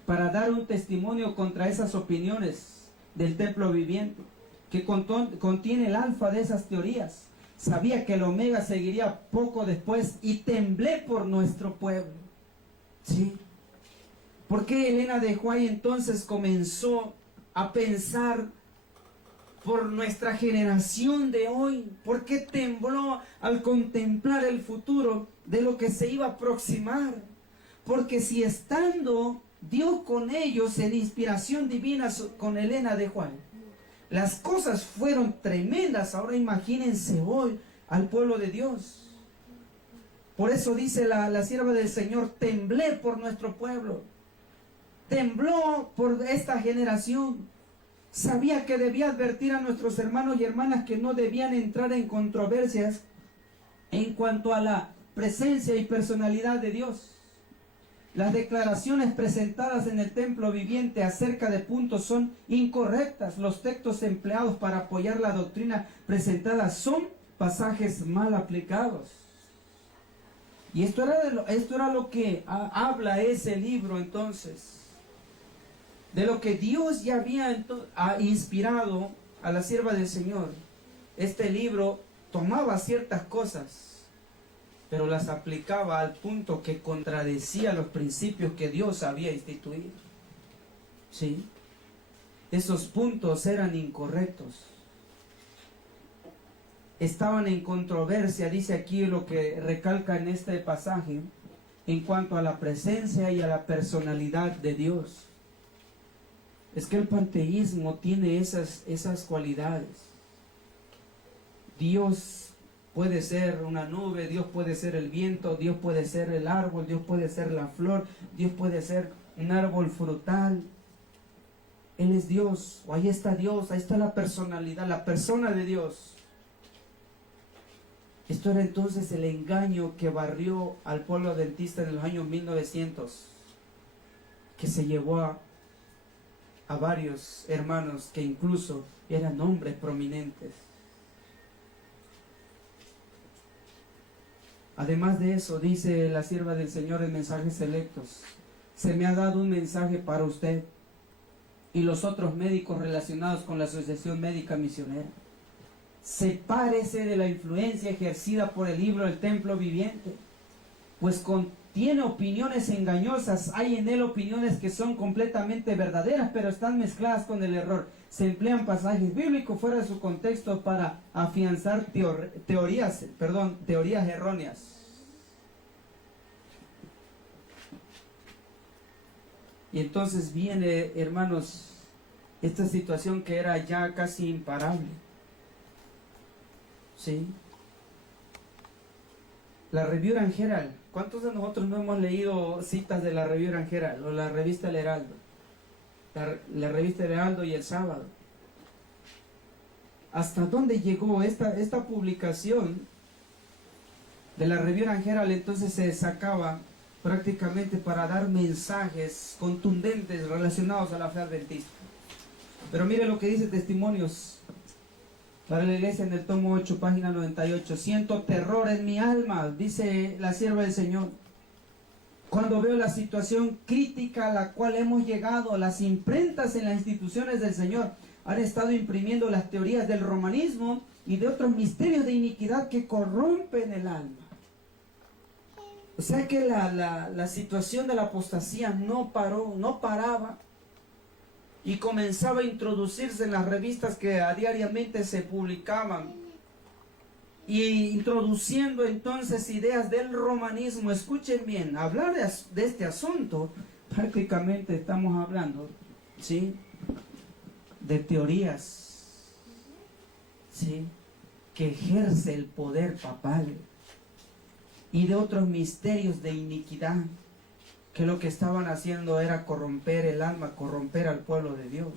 para dar un testimonio contra esas opiniones del templo viviente, que contiene el alfa de esas teorías. Sabía que el omega seguiría poco después y temblé por nuestro pueblo. ¿Sí? ¿Por qué Elena de White entonces comenzó a pensar por nuestra generación de hoy? ¿Por qué tembló al contemplar el futuro de lo que se iba a aproximar? Porque si estando Dios con ellos en inspiración divina con Elena de White, las cosas fueron tremendas, ahora imagínense hoy al pueblo de Dios. Por eso dice la sierva del Señor: temblé por nuestro pueblo, tembló por esta generación. Sabía que debía advertir a nuestros hermanos y hermanas que no debían entrar en controversias en cuanto a la presencia y personalidad de Dios. Las declaraciones presentadas en el templo viviente acerca de puntos son incorrectas. Los textos empleados para apoyar la doctrina presentada son pasajes mal aplicados. Y esto era lo que habla ese libro entonces. De lo que Dios ya había inspirado a la sierva del Señor. Este libro tomaba ciertas cosas, pero las aplicaba al punto que contradecía los principios que Dios había instituido. ¿Sí? Esos puntos eran incorrectos. Estaban en controversia, dice aquí lo que recalca en este pasaje, en cuanto a la presencia y a la personalidad de Dios. Es que el panteísmo tiene esas cualidades. Dios puede ser una nube, Dios puede ser el viento, Dios puede ser el árbol, Dios puede ser la flor, Dios puede ser un árbol frutal. Él es Dios, o ahí está Dios, ahí está la personalidad, la persona de Dios. Esto era entonces el engaño que barrió al pueblo adventista en los años 1900, que se llevó a varios hermanos que incluso eran hombres prominentes. Además de eso, dice la sierva del Señor en Mensajes Selectos: se me ha dado un mensaje para usted y los otros médicos relacionados con la Asociación Médica Misionera. Sepárese de la influencia ejercida por el libro del templo viviente, pues contiene opiniones engañosas. Hay en él opiniones que son completamente verdaderas, pero están mezcladas con el error. Se emplean pasajes bíblicos fuera de su contexto para afianzar teorías erróneas. Y entonces viene, hermanos, esta situación que era ya casi imparable. ¿sí? La Review and Herald. ¿Cuántos de nosotros no hemos leído citas de la Review and Herald o la revista El Heraldo? La revista El Heraldo y El Sábado. ¿Hasta dónde llegó esta publicación de la Review and Herald? Entonces se sacaba prácticamente para dar mensajes contundentes relacionados a la fe adventista. Pero mire lo que dice Testimonios para la Iglesia en el tomo 8, página 98. Siento terror en mi alma, dice la sierva del Señor, cuando veo la situación crítica a la cual hemos llegado. Las imprentas en las instituciones del Señor han estado imprimiendo las teorías del romanismo y de otros misterios de iniquidad que corrompen el alma. O sea que la situación de la apostasía no paraba, y comenzaba a introducirse en las revistas que diariamente se publicaban, y introduciendo entonces ideas del romanismo. Escuchen bien, hablar de este asunto, prácticamente estamos hablando, ¿sí?, de teorías, ¿sí?, que ejerce el poder papal, y de otros misterios de iniquidad, que lo que estaban haciendo era corromper el alma, corromper al pueblo de Dios.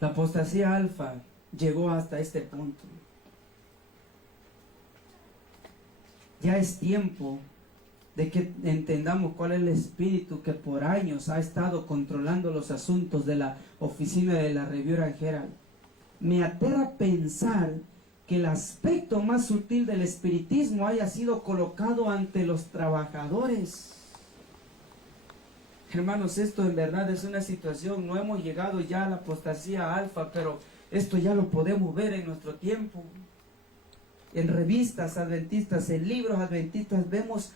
La apostasía alfa llegó hasta este punto. Ya es tiempo de que entendamos cuál es el espíritu que por años ha estado controlando los asuntos de la oficina de la Review and Herald. Me aterra pensar que el aspecto más sutil del espiritismo haya sido colocado ante los trabajadores. Hermanos, esto en verdad es una situación, no hemos llegado ya a la apostasía alfa, pero esto ya lo podemos ver en nuestro tiempo. En revistas adventistas, en libros adventistas, vemos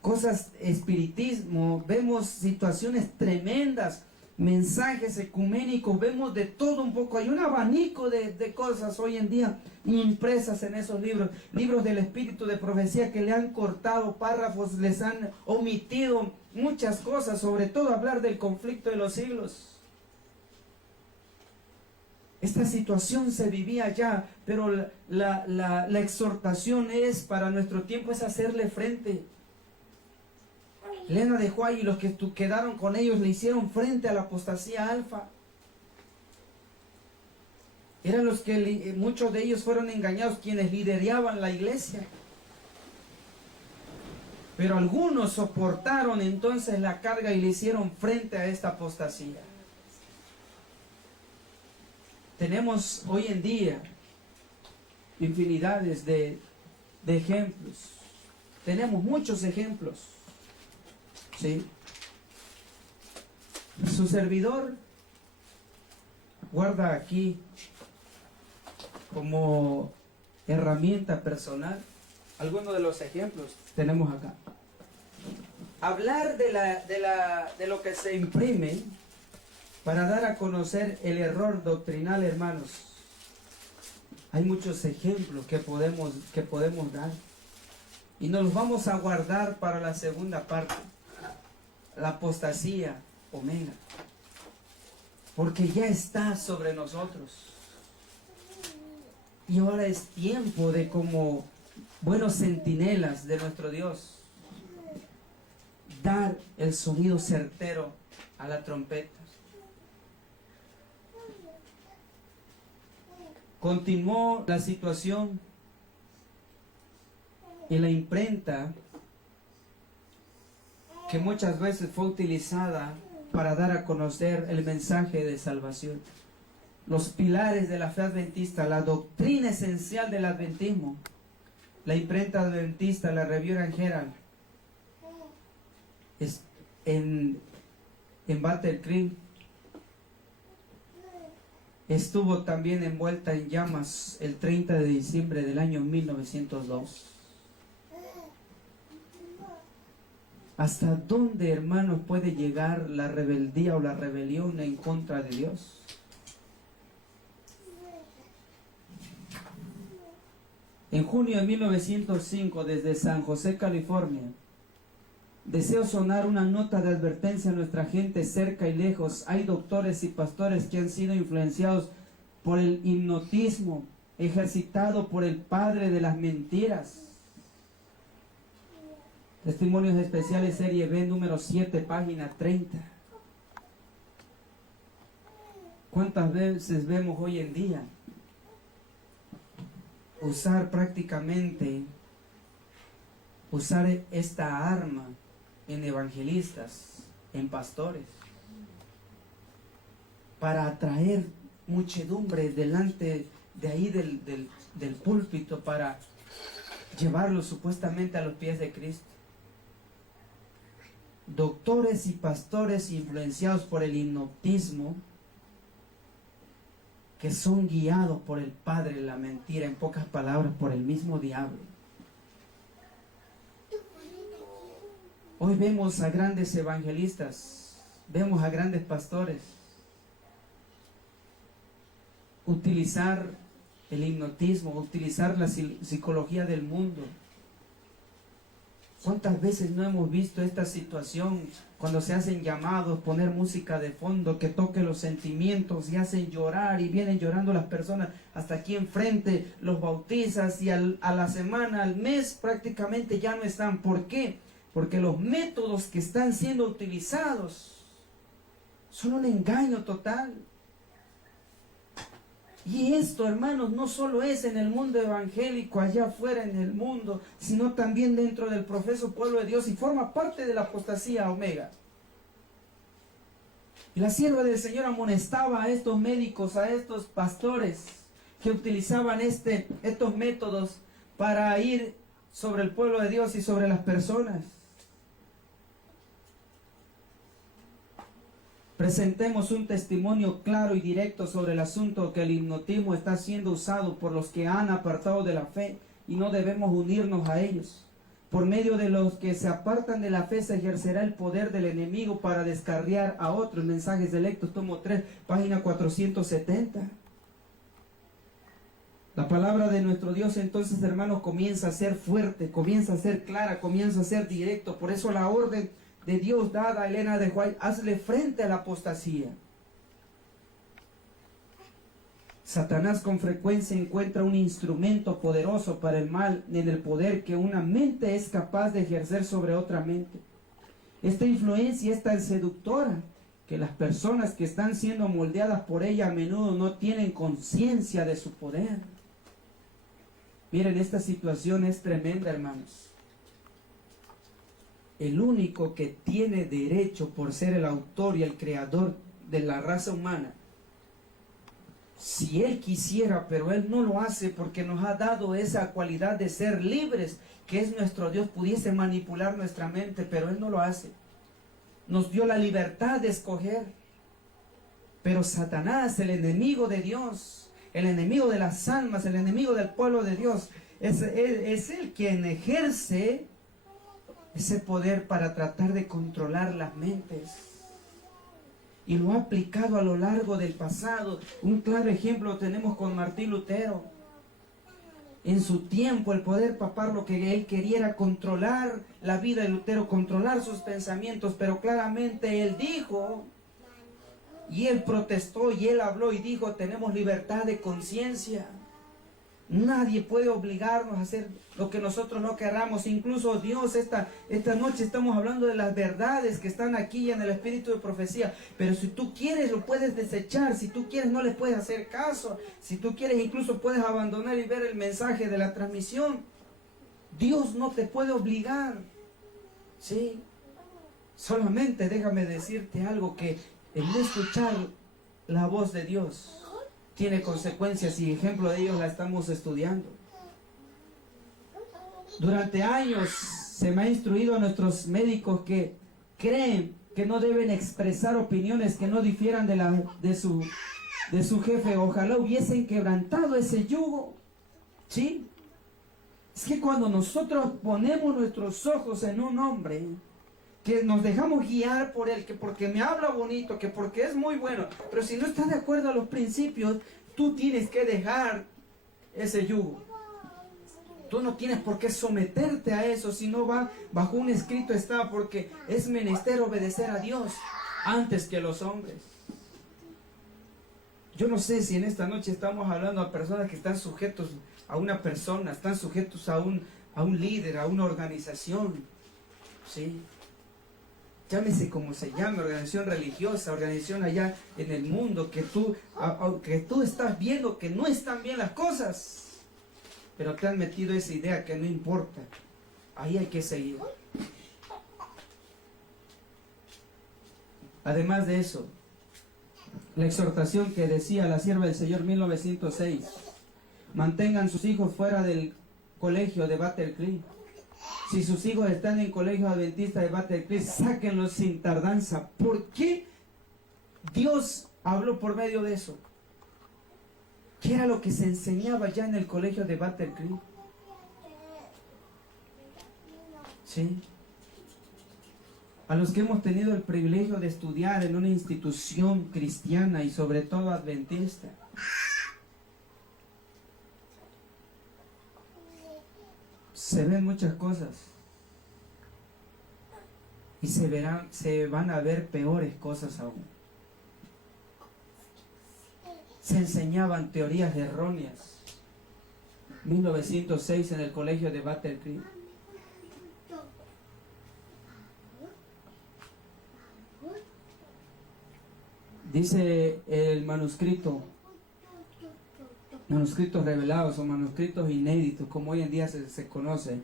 cosas, espiritismo, vemos situaciones tremendas, mensajes ecuménicos, vemos de todo un poco. Hay un abanico de cosas hoy en día impresas en esos libros, libros del espíritu de profecía, que le han cortado párrafos, les han omitido muchas cosas, sobre todo hablar del conflicto de los siglos. Esta situación se vivía ya, pero la exhortación es para nuestro tiempo es hacerle frente. Elena de White y los que quedaron con ellos le hicieron frente a la apostasía alfa. Eran los que muchos de ellos fueron engañados, quienes lideraban la iglesia. Pero algunos soportaron entonces la carga y le hicieron frente a esta apostasía. Tenemos hoy en día infinidades de ejemplos. Tenemos muchos ejemplos. ¿Sí? Su servidor guarda aquí como herramienta personal algunos de los ejemplos tenemos acá. Hablar de lo que se imprime para dar a conocer el error doctrinal, hermanos. Hay muchos ejemplos que podemos dar y nos los vamos a guardar para la segunda parte. La apostasía omega, porque ya está sobre nosotros, y ahora es tiempo de, como buenos centinelas de nuestro Dios, dar el sonido certero a la trompeta. Continuó la situación y la imprenta, que muchas veces fue utilizada para dar a conocer el mensaje de salvación. Los pilares de la fe adventista, la doctrina esencial del adventismo, la imprenta adventista, la Review and Herald, en Battle Creek, estuvo también envuelta en llamas el 30 de diciembre del año 1902. ¿Hasta dónde, hermanos, puede llegar la rebeldía o la rebelión en contra de Dios? En junio de 1905, desde San José, California, Deseo sonar una nota de advertencia a nuestra gente cerca y lejos. Hay doctores y pastores que han sido influenciados por el hipnotismo, ejercitado por el padre de las mentiras. Testimonios especiales, serie B, número 7, página 30. ¿Cuántas veces vemos hoy en día usar esta arma en evangelistas, en pastores, para atraer muchedumbre delante de ahí del púlpito, para llevarlos supuestamente a los pies de Cristo? Doctores y pastores influenciados por el hipnotismo, que son guiados por el padre de la mentira, en pocas palabras, por el mismo diablo. Hoy vemos a grandes evangelistas, vemos a grandes pastores utilizar el hipnotismo, utilizar la psicología del mundo. ¿Cuántas veces no hemos visto esta situación cuando se hacen llamados, poner música de fondo que toque los sentimientos y hacen llorar, y vienen llorando las personas hasta aquí enfrente, los bautizas y a la semana, al mes prácticamente ya no están? ¿Por qué? Porque los métodos que están siendo utilizados son un engaño total. Y esto, hermanos, no solo es en el mundo evangélico, allá afuera en el mundo, sino también dentro del profeso pueblo de Dios, y forma parte de la apostasía omega. Y la sierva del Señor amonestaba a estos médicos, a estos pastores que utilizaban estos métodos para ir sobre el pueblo de Dios y sobre las personas. Presentemos un testimonio claro y directo sobre el asunto, que el hipnotismo está siendo usado por los que han apartado de la fe, y no debemos unirnos a ellos. Por medio de los que se apartan de la fe se ejercerá el poder del enemigo para descarriar a otros. Mensajes selectos, tomo 3, página 470. La palabra de nuestro Dios, entonces, hermanos, comienza a ser fuerte, comienza a ser clara, comienza a ser directo. Por eso la orden de Dios dada a Elena de White: hazle frente a la apostasía. Satanás con frecuencia encuentra un instrumento poderoso para el mal en el poder que una mente es capaz de ejercer sobre otra mente. Esta influencia es tan seductora que las personas que están siendo moldeadas por ella a menudo no tienen conciencia de su poder. Miren, esta situación es tremenda, hermanos. El único que tiene derecho por ser el autor y el creador de la raza humana, si Él quisiera, pero Él no lo hace porque nos ha dado esa cualidad de ser libres, que es nuestro Dios, pudiese manipular nuestra mente, pero Él no lo hace. Nos dio la libertad de escoger. Pero Satanás, el enemigo de Dios, el enemigo de las almas, el enemigo del pueblo de Dios, es el quien ejerce ese poder para tratar de controlar las mentes. Y lo ha aplicado a lo largo del pasado. Un claro ejemplo lo tenemos con Martín Lutero. En su tiempo, el poder papal, lo que él quería era controlar la vida de Lutero, controlar sus pensamientos, pero claramente él dijo, y él protestó, y él habló y dijo: tenemos libertad de conciencia. Nadie puede obligarnos a hacer lo que nosotros no querramos. Incluso Dios, esta noche estamos hablando de las verdades que están aquí en el espíritu de profecía. Pero si tú quieres, lo puedes desechar. Si tú quieres, no le puedes hacer caso. Si tú quieres, incluso puedes abandonar y ver el mensaje de la transmisión. Dios no te puede obligar. ¿Sí? Solamente déjame decirte algo, que el no escuchar la voz de Dios tiene consecuencias, y ejemplo de ellos la estamos estudiando. Durante años se me ha instruido a nuestros médicos que creen que no deben expresar opiniones que no difieran de su jefe. Ojalá hubiesen quebrantado ese yugo. ¿Sí? Es que cuando nosotros ponemos nuestros ojos en un hombre, que nos dejamos guiar por él, que porque me habla bonito, que porque es muy bueno, pero si no está de acuerdo a los principios, tú tienes que dejar ese yugo. Tú no tienes por qué someterte a eso, si no va bajo un escrito está, porque es menester obedecer a Dios antes que los hombres. Yo no sé si en esta noche estamos hablando a personas que están sujetos a una persona, están sujetos a un líder, a una organización, ¿sí? Llámese como se llame, organización religiosa, organización allá en el mundo, que tú estás viendo que no están bien las cosas, pero te han metido esa idea que no importa, ahí hay que seguir. Además de eso, la exhortación que decía la sierva del Señor 1906, mantengan sus hijos fuera del colegio de Battle Creek. Si sus hijos están en colegio adventista de Battle Creek, sáquenlos sin tardanza. ¿Por qué Dios habló por medio de eso? ¿Qué era lo que se enseñaba ya en el colegio de Battle Creek? ¿Sí? A los que hemos tenido el privilegio de estudiar en una institución cristiana y sobre todo adventista, se ven muchas cosas y se van a ver peores cosas aún. Se enseñaban teorías erróneas. 1906 en el colegio de Battle Creek. Dice el manuscritos revelados o manuscritos inéditos, como hoy en día se conoce,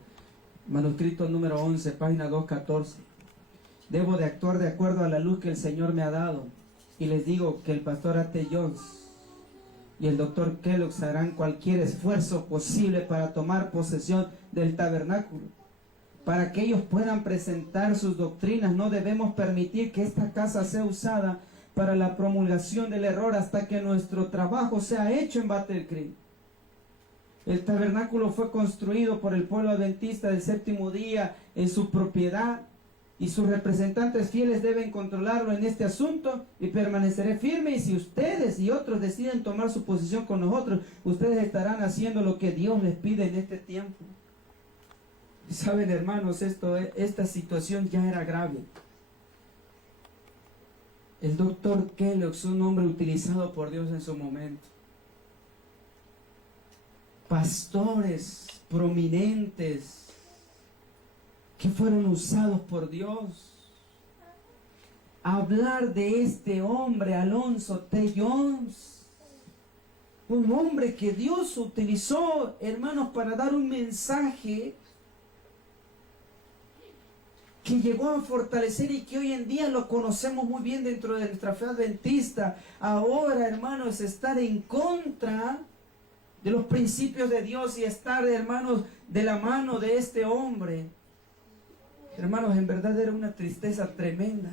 manuscrito número 11, página 214. Debo de actuar de acuerdo a la luz que el Señor me ha dado, y les digo que el pastor A.T. Jones y el doctor Kellogg harán cualquier esfuerzo posible para tomar posesión del tabernáculo, para que ellos puedan presentar sus doctrinas. No debemos permitir que esta casa sea usada para la promulgación del error hasta que nuestro trabajo sea hecho en Battle Creek. El tabernáculo fue construido por el pueblo adventista del séptimo día en su propiedad, y sus representantes fieles deben controlarlo en este asunto, y permaneceré firme. Y si ustedes y otros deciden tomar su posición con nosotros, ustedes estarán haciendo lo que Dios les pide en este tiempo. Saben, hermanos, esta situación ya era grave. El doctor Kellogg es un hombre utilizado por Dios en su momento. Pastores prominentes que fueron usados por Dios. Hablar de este hombre, Alonzo T. Jones, un hombre que Dios utilizó, hermanos, para dar un mensaje que llegó a fortalecer y que hoy en día lo conocemos muy bien dentro de nuestra fe adventista. Ahora, hermanos, estar en contra de los principios de Dios y estar, hermanos, de la mano de este hombre, hermanos, en verdad era una tristeza tremenda.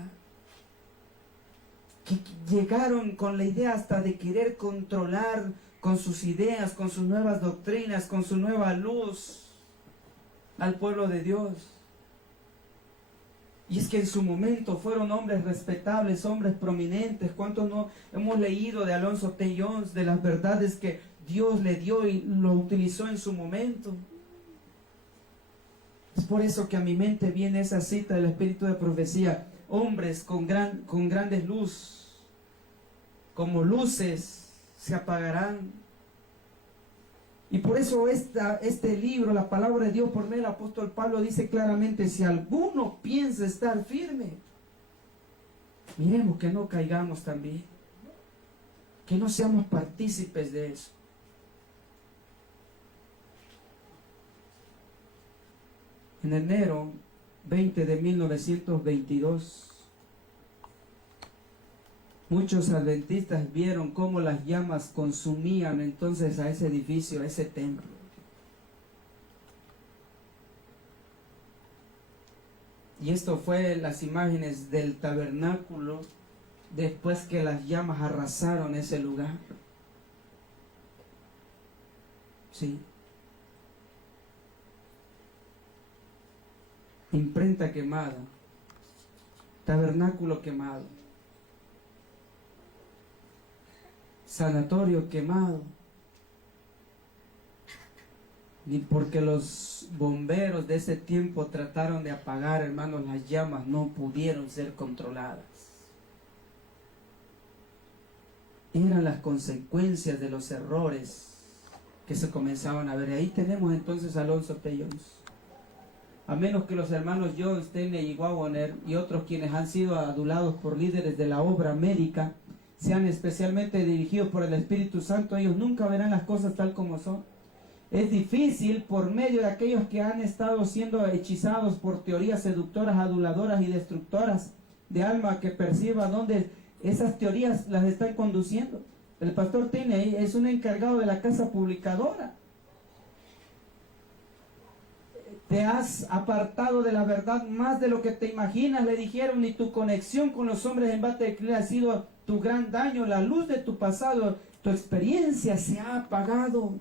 Que llegaron con la idea hasta de querer controlar con sus ideas, con sus nuevas doctrinas, con su nueva luz al pueblo de Dios. Y es que en su momento fueron hombres respetables, hombres prominentes. ¿Cuántos no hemos leído de Alonzo T. Jones, de las verdades que Dios le dio y lo utilizó en su momento? Es por eso que a mi mente viene esa cita del Espíritu de Profecía. Hombres con grandes luz, como luces, se apagarán. Y por eso este libro, la palabra de Dios por medio del apóstol Pablo, dice claramente: si alguno piensa estar firme, miremos que no caigamos también, que no seamos partícipes de eso. En enero 20 de 1922, muchos adventistas vieron cómo las llamas consumían entonces a ese edificio, a ese templo. Y esto fue las imágenes del tabernáculo después que las llamas arrasaron ese lugar. Sí. Imprenta quemada, tabernáculo quemado, sanatorio quemado. ni porque los bomberos de ese tiempo trataron de apagar, hermanos, las llamas, no pudieron ser controladas. Eran las consecuencias de los errores que se comenzaban a ver. Y ahí tenemos entonces a Alonzo P. Jones. A menos que los hermanos John Stanley y Waggoner y otros quienes han sido adulados por líderes de la obra médica sean especialmente dirigidos por el Espíritu Santo, ellos nunca verán las cosas tal como son. Es difícil por medio de aquellos que han estado siendo hechizados por teorías seductoras, aduladoras y destructoras de alma, que perciba dónde esas teorías las están conduciendo. El pastor Tenney es un encargado de la casa publicadora. Te has apartado de la verdad más de lo que te imaginas, le dijeron, y tu conexión con los hombres en Battle Creek ha sido tu gran daño. La luz de tu pasado, tu experiencia se ha apagado.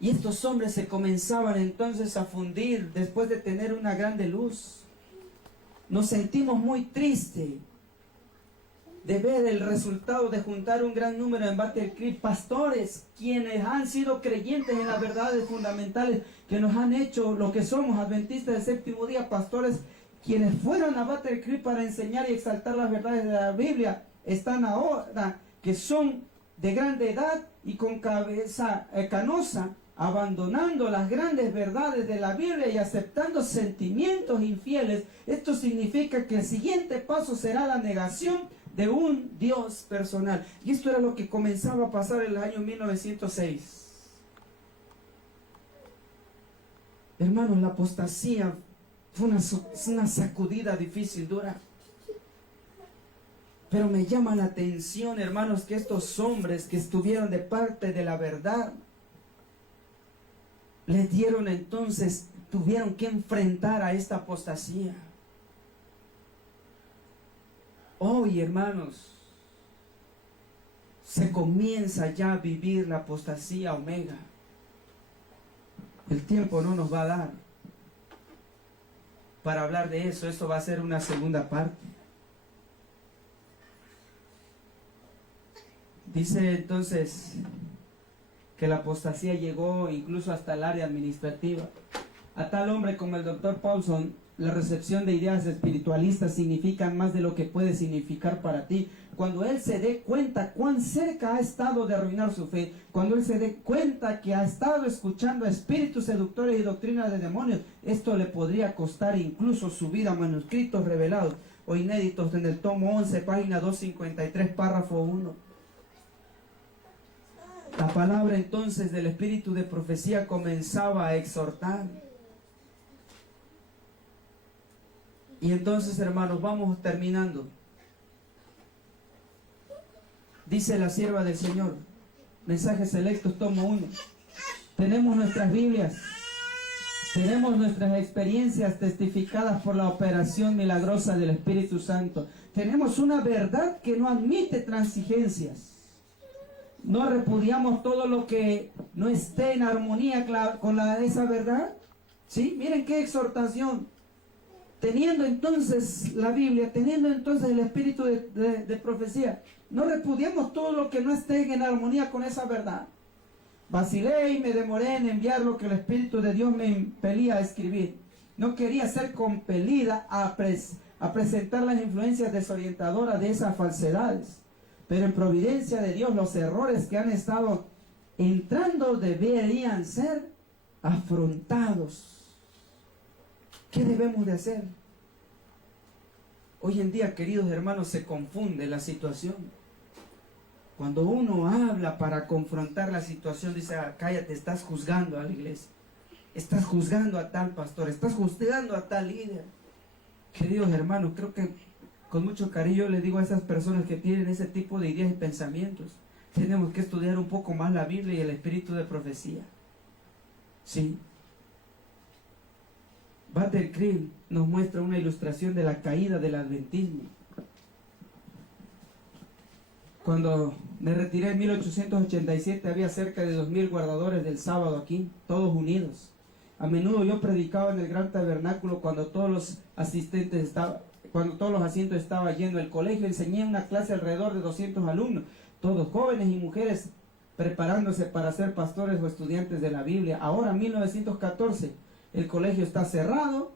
Y estos hombres se comenzaban entonces a fundir después de tener una grande luz. Nos sentimos muy tristes de ver el resultado de juntar un gran número en Battle Creek, pastores quienes han sido creyentes en las verdades fundamentales que nos han hecho lo que somos, adventistas del séptimo día, pastores quienes fueron a Battle Creek para enseñar y exaltar las verdades de la Biblia, están ahora que son de grande edad y con cabeza canosa, abandonando las grandes verdades de la Biblia y aceptando sentimientos infieles. Esto significa que el siguiente paso será la negación de un Dios personal. Y esto era lo que comenzaba a pasar en el año 1906. Hermanos, la apostasía fue una sacudida difícil, dura. Pero me llama la atención, hermanos, que estos hombres que estuvieron de parte de la verdad, les dieron entonces, tuvieron que enfrentar a esta apostasía. Hoy, hermanos, se comienza ya a vivir la apostasía omega. El tiempo no nos va a dar para hablar de eso. Esto va a ser una segunda parte. Dice entonces que la apostasía llegó incluso hasta el área administrativa. A tal hombre como el Dr. Paulson, la recepción de ideas espiritualistas significa más de lo que puede significar para ti. Cuando él se dé cuenta cuán cerca ha estado de arruinar su fe, cuando él se dé cuenta que ha estado escuchando a espíritus seductores y doctrinas de demonios, esto le podría costar incluso su vida. Manuscritos revelados o inéditos en el tomo 11, página 253, párrafo 1. La palabra entonces del espíritu de profecía comenzaba a exhortar. Y entonces, hermanos, vamos terminando. Dice la sierva del Señor, Mensajes Selectos, tomo 1. Tenemos nuestras Biblias, tenemos nuestras experiencias testificadas por la operación milagrosa del Espíritu Santo. Tenemos una verdad que no admite transigencias. No repudiamos todo lo que no esté en armonía con esa verdad. ¿Sí? Miren qué exhortación. Teniendo entonces la Biblia, teniendo entonces el espíritu de profecía, no repudiamos todo lo que no esté en armonía con esa verdad. Vacilé y me demoré en enviar lo que el Espíritu de Dios me impelía a escribir. No quería ser compelida a presentar las influencias desorientadoras de esas falsedades. Pero en providencia de Dios, los errores que han estado entrando deberían ser afrontados. ¿Qué debemos de hacer? Hoy en día, queridos hermanos, se confunde la situación. Cuando uno habla para confrontar la situación, dice, cállate, estás juzgando a la iglesia. Estás juzgando a tal pastor, estás juzgando a tal líder. Queridos hermanos, creo que con mucho cariño le digo a esas personas que tienen ese tipo de ideas y pensamientos, tenemos que estudiar un poco más la Biblia y el espíritu de profecía. Sí. Battle Creek nos muestra una ilustración de la caída del adventismo. Cuando me retiré en 1887 había cerca de 2000 guardadores del sábado aquí, todos unidos. A menudo yo predicaba en el gran tabernáculo cuando todos los asientos estaban llenos. El colegio enseñé una clase alrededor de 200 alumnos, todos jóvenes y mujeres preparándose para ser pastores o estudiantes de la Biblia. Ahora, 1914, el colegio está cerrado,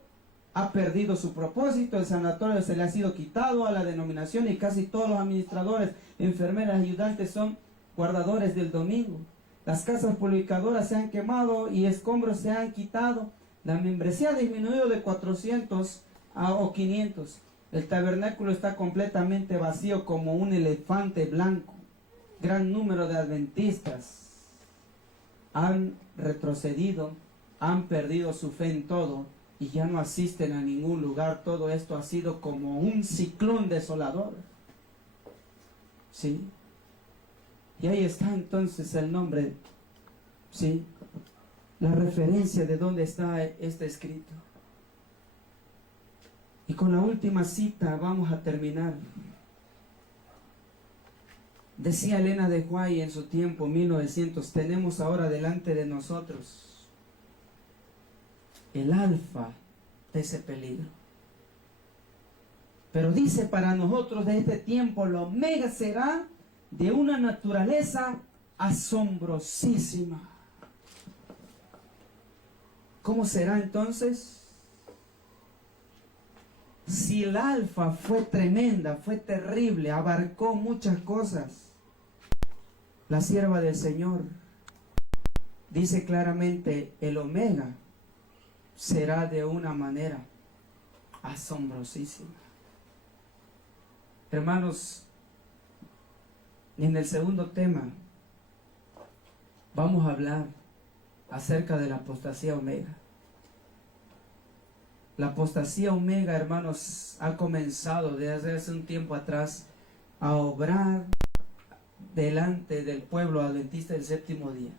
ha perdido su propósito, el sanatorio se le ha sido quitado a la denominación y casi todos los administradores, enfermeras, ayudantes son guardadores del domingo. Las casas publicadoras se han quemado y escombros se han quitado. La membresía ha disminuido de 400 o 500. El tabernáculo está completamente vacío como un elefante blanco. Gran número de adventistas han retrocedido, han perdido su fe en todo y ya no asisten a ningún lugar. Todo esto ha sido como un ciclón desolador. ¿Sí? Y ahí está entonces el nombre, ¿sí? La referencia de dónde está este escrito. Y con la última cita vamos a terminar. Decía Elena de White en su tiempo, 1900, tenemos ahora delante de nosotros el alfa de ese peligro. Pero dice, para nosotros de este tiempo, la omega será de una naturaleza asombrosísima. ¿Cómo será entonces? Si el alfa fue tremenda, fue terrible, abarcó muchas cosas, la sierva del Señor dice claramente, el omega será de una manera asombrosísima. Hermanos, en el segundo tema vamos a hablar acerca de la apostasía omega. La apostasía omega, hermanos, ha comenzado desde hace un tiempo atrás a obrar delante del pueblo adventista del séptimo día.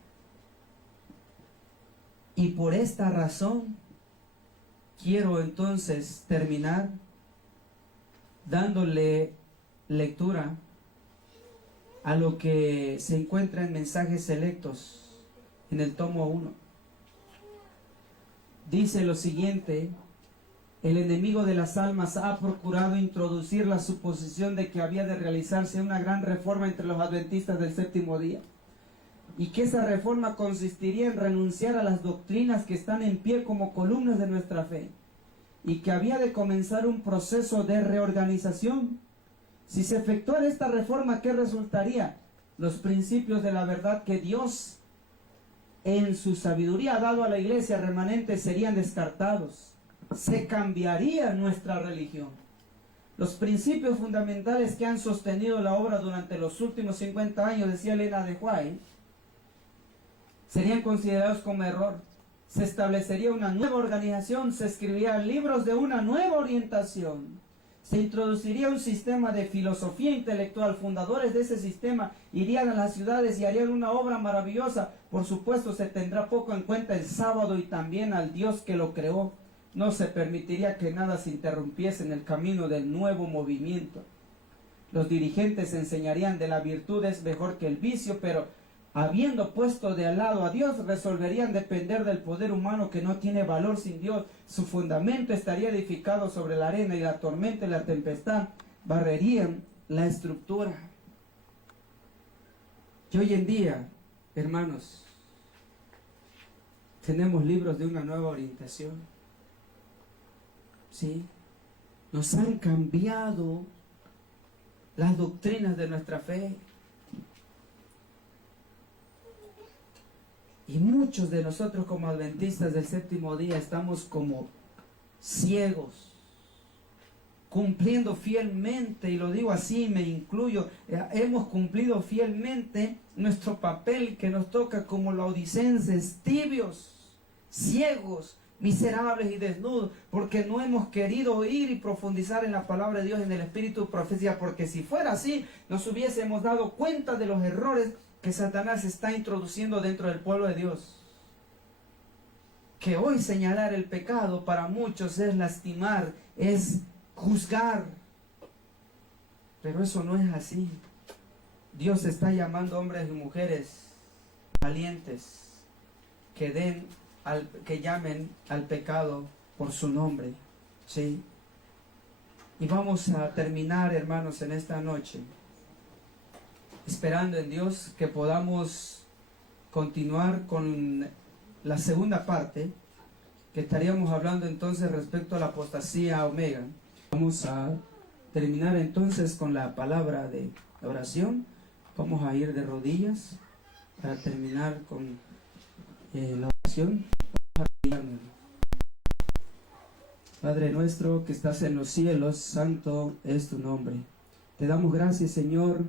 Y por esta razón quiero entonces terminar dándole lectura a lo que se encuentra en Mensajes Selectos en el tomo 1. Dice lo siguiente: el enemigo de las almas ha procurado introducir la suposición de que había de realizarse una gran reforma entre los adventistas del séptimo día, y que esa reforma consistiría en renunciar a las doctrinas que están en pie como columnas de nuestra fe, y que había de comenzar un proceso de reorganización. Si se efectuara esta reforma, ¿qué resultaría? Los principios de la verdad que Dios en su sabiduría ha dado a la iglesia remanente serían descartados. Se cambiaría nuestra religión. Los principios fundamentales que han sostenido la obra durante los últimos 50 años, decía Elena de White, serían considerados como error. Se establecería una nueva organización, se escribirían libros de una nueva orientación, se introduciría un sistema de filosofía intelectual. Fundadores de ese sistema irían a las ciudades y harían una obra maravillosa. Por supuesto, se tendrá poco en cuenta el sábado y también al Dios que lo creó. No se permitiría que nada se interrumpiese en el camino del nuevo movimiento. Los dirigentes enseñarían de la virtud es mejor que el vicio, pero habiendo puesto de al lado a Dios, resolverían depender del poder humano que no tiene valor sin Dios. Su fundamento estaría edificado sobre la arena, y la tormenta y la tempestad barrerían la estructura. Y hoy en día, hermanos, tenemos libros de una nueva orientación. ¿Sí? Nos han cambiado las doctrinas de nuestra fe. Y muchos de nosotros como adventistas del séptimo día estamos como ciegos, cumpliendo fielmente, y lo digo así, me incluyo, hemos cumplido fielmente nuestro papel que nos toca como laodicenses, tibios, ciegos, miserables y desnudos, porque no hemos querido oír y profundizar en la palabra de Dios, en el espíritu de profecía, porque si fuera así, nos hubiésemos dado cuenta de los errores que Satanás está introduciendo dentro del pueblo de Dios. Que hoy señalar el pecado para muchos es lastimar, es juzgar, pero eso no es así. Dios está llamando hombres y mujeres valientes que llamen al pecado por su nombre, ¿sí? Y vamos a terminar, hermanos, en esta noche esperando en Dios que podamos continuar con la segunda parte, que estaríamos hablando entonces respecto a la apostasía omega. Vamos a terminar entonces con la palabra de oración. Vamos a ir de rodillas para terminar con la oración. Padre nuestro que estás en los cielos, santo es tu nombre. Te damos gracias, Señor,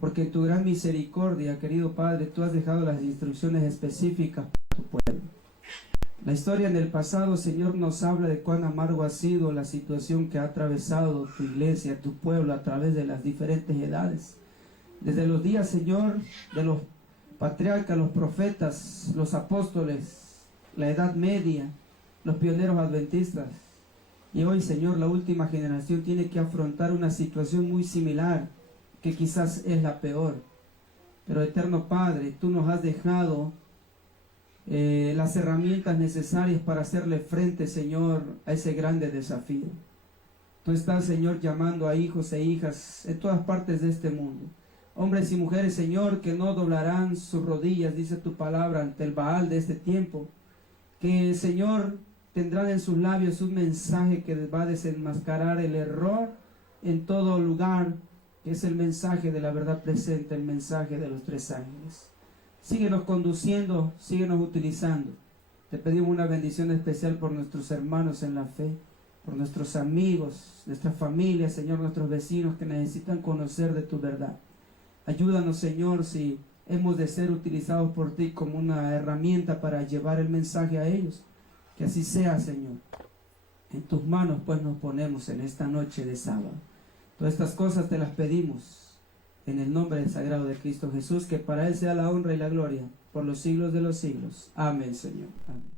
porque en tu gran misericordia, querido Padre, tú has dejado las instrucciones específicas para tu pueblo. La historia en el pasado, Señor, nos habla de cuán amargo ha sido la situación que ha atravesado tu iglesia, tu pueblo, a través de las diferentes edades. Desde los días, Señor, de los patriarcas, los profetas, los apóstoles, la Edad Media, los pioneros adventistas. Y hoy, Señor, la última generación tiene que afrontar una situación muy similar, que quizás es la peor. Pero, eterno Padre, tú nos has dejado las herramientas necesarias para hacerle frente, Señor, a ese grande desafío. Tú estás, Señor, llamando a hijos e hijas en todas partes de este mundo. Hombres y mujeres, Señor, que no doblarán sus rodillas, dice tu palabra, ante el Baal de este tiempo. Que, Señor, tendrán en sus labios un mensaje que va a desenmascarar el error en todo lugar, que es el mensaje de la verdad presente, el mensaje de los tres ángeles. Síguenos conduciendo, síguenos utilizando. Te pedimos una bendición especial por nuestros hermanos en la fe, por nuestros amigos, nuestras familias, Señor, nuestros vecinos que necesitan conocer de tu verdad. Ayúdanos, Señor, si hemos de ser utilizados por ti como una herramienta para llevar el mensaje a ellos. Que así sea, Señor. En tus manos pues nos ponemos en esta noche de sábado. Todas estas cosas te las pedimos en el nombre sagrado de Cristo Jesús, que para Él sea la honra y la gloria por los siglos de los siglos. Amén, Señor. Amén.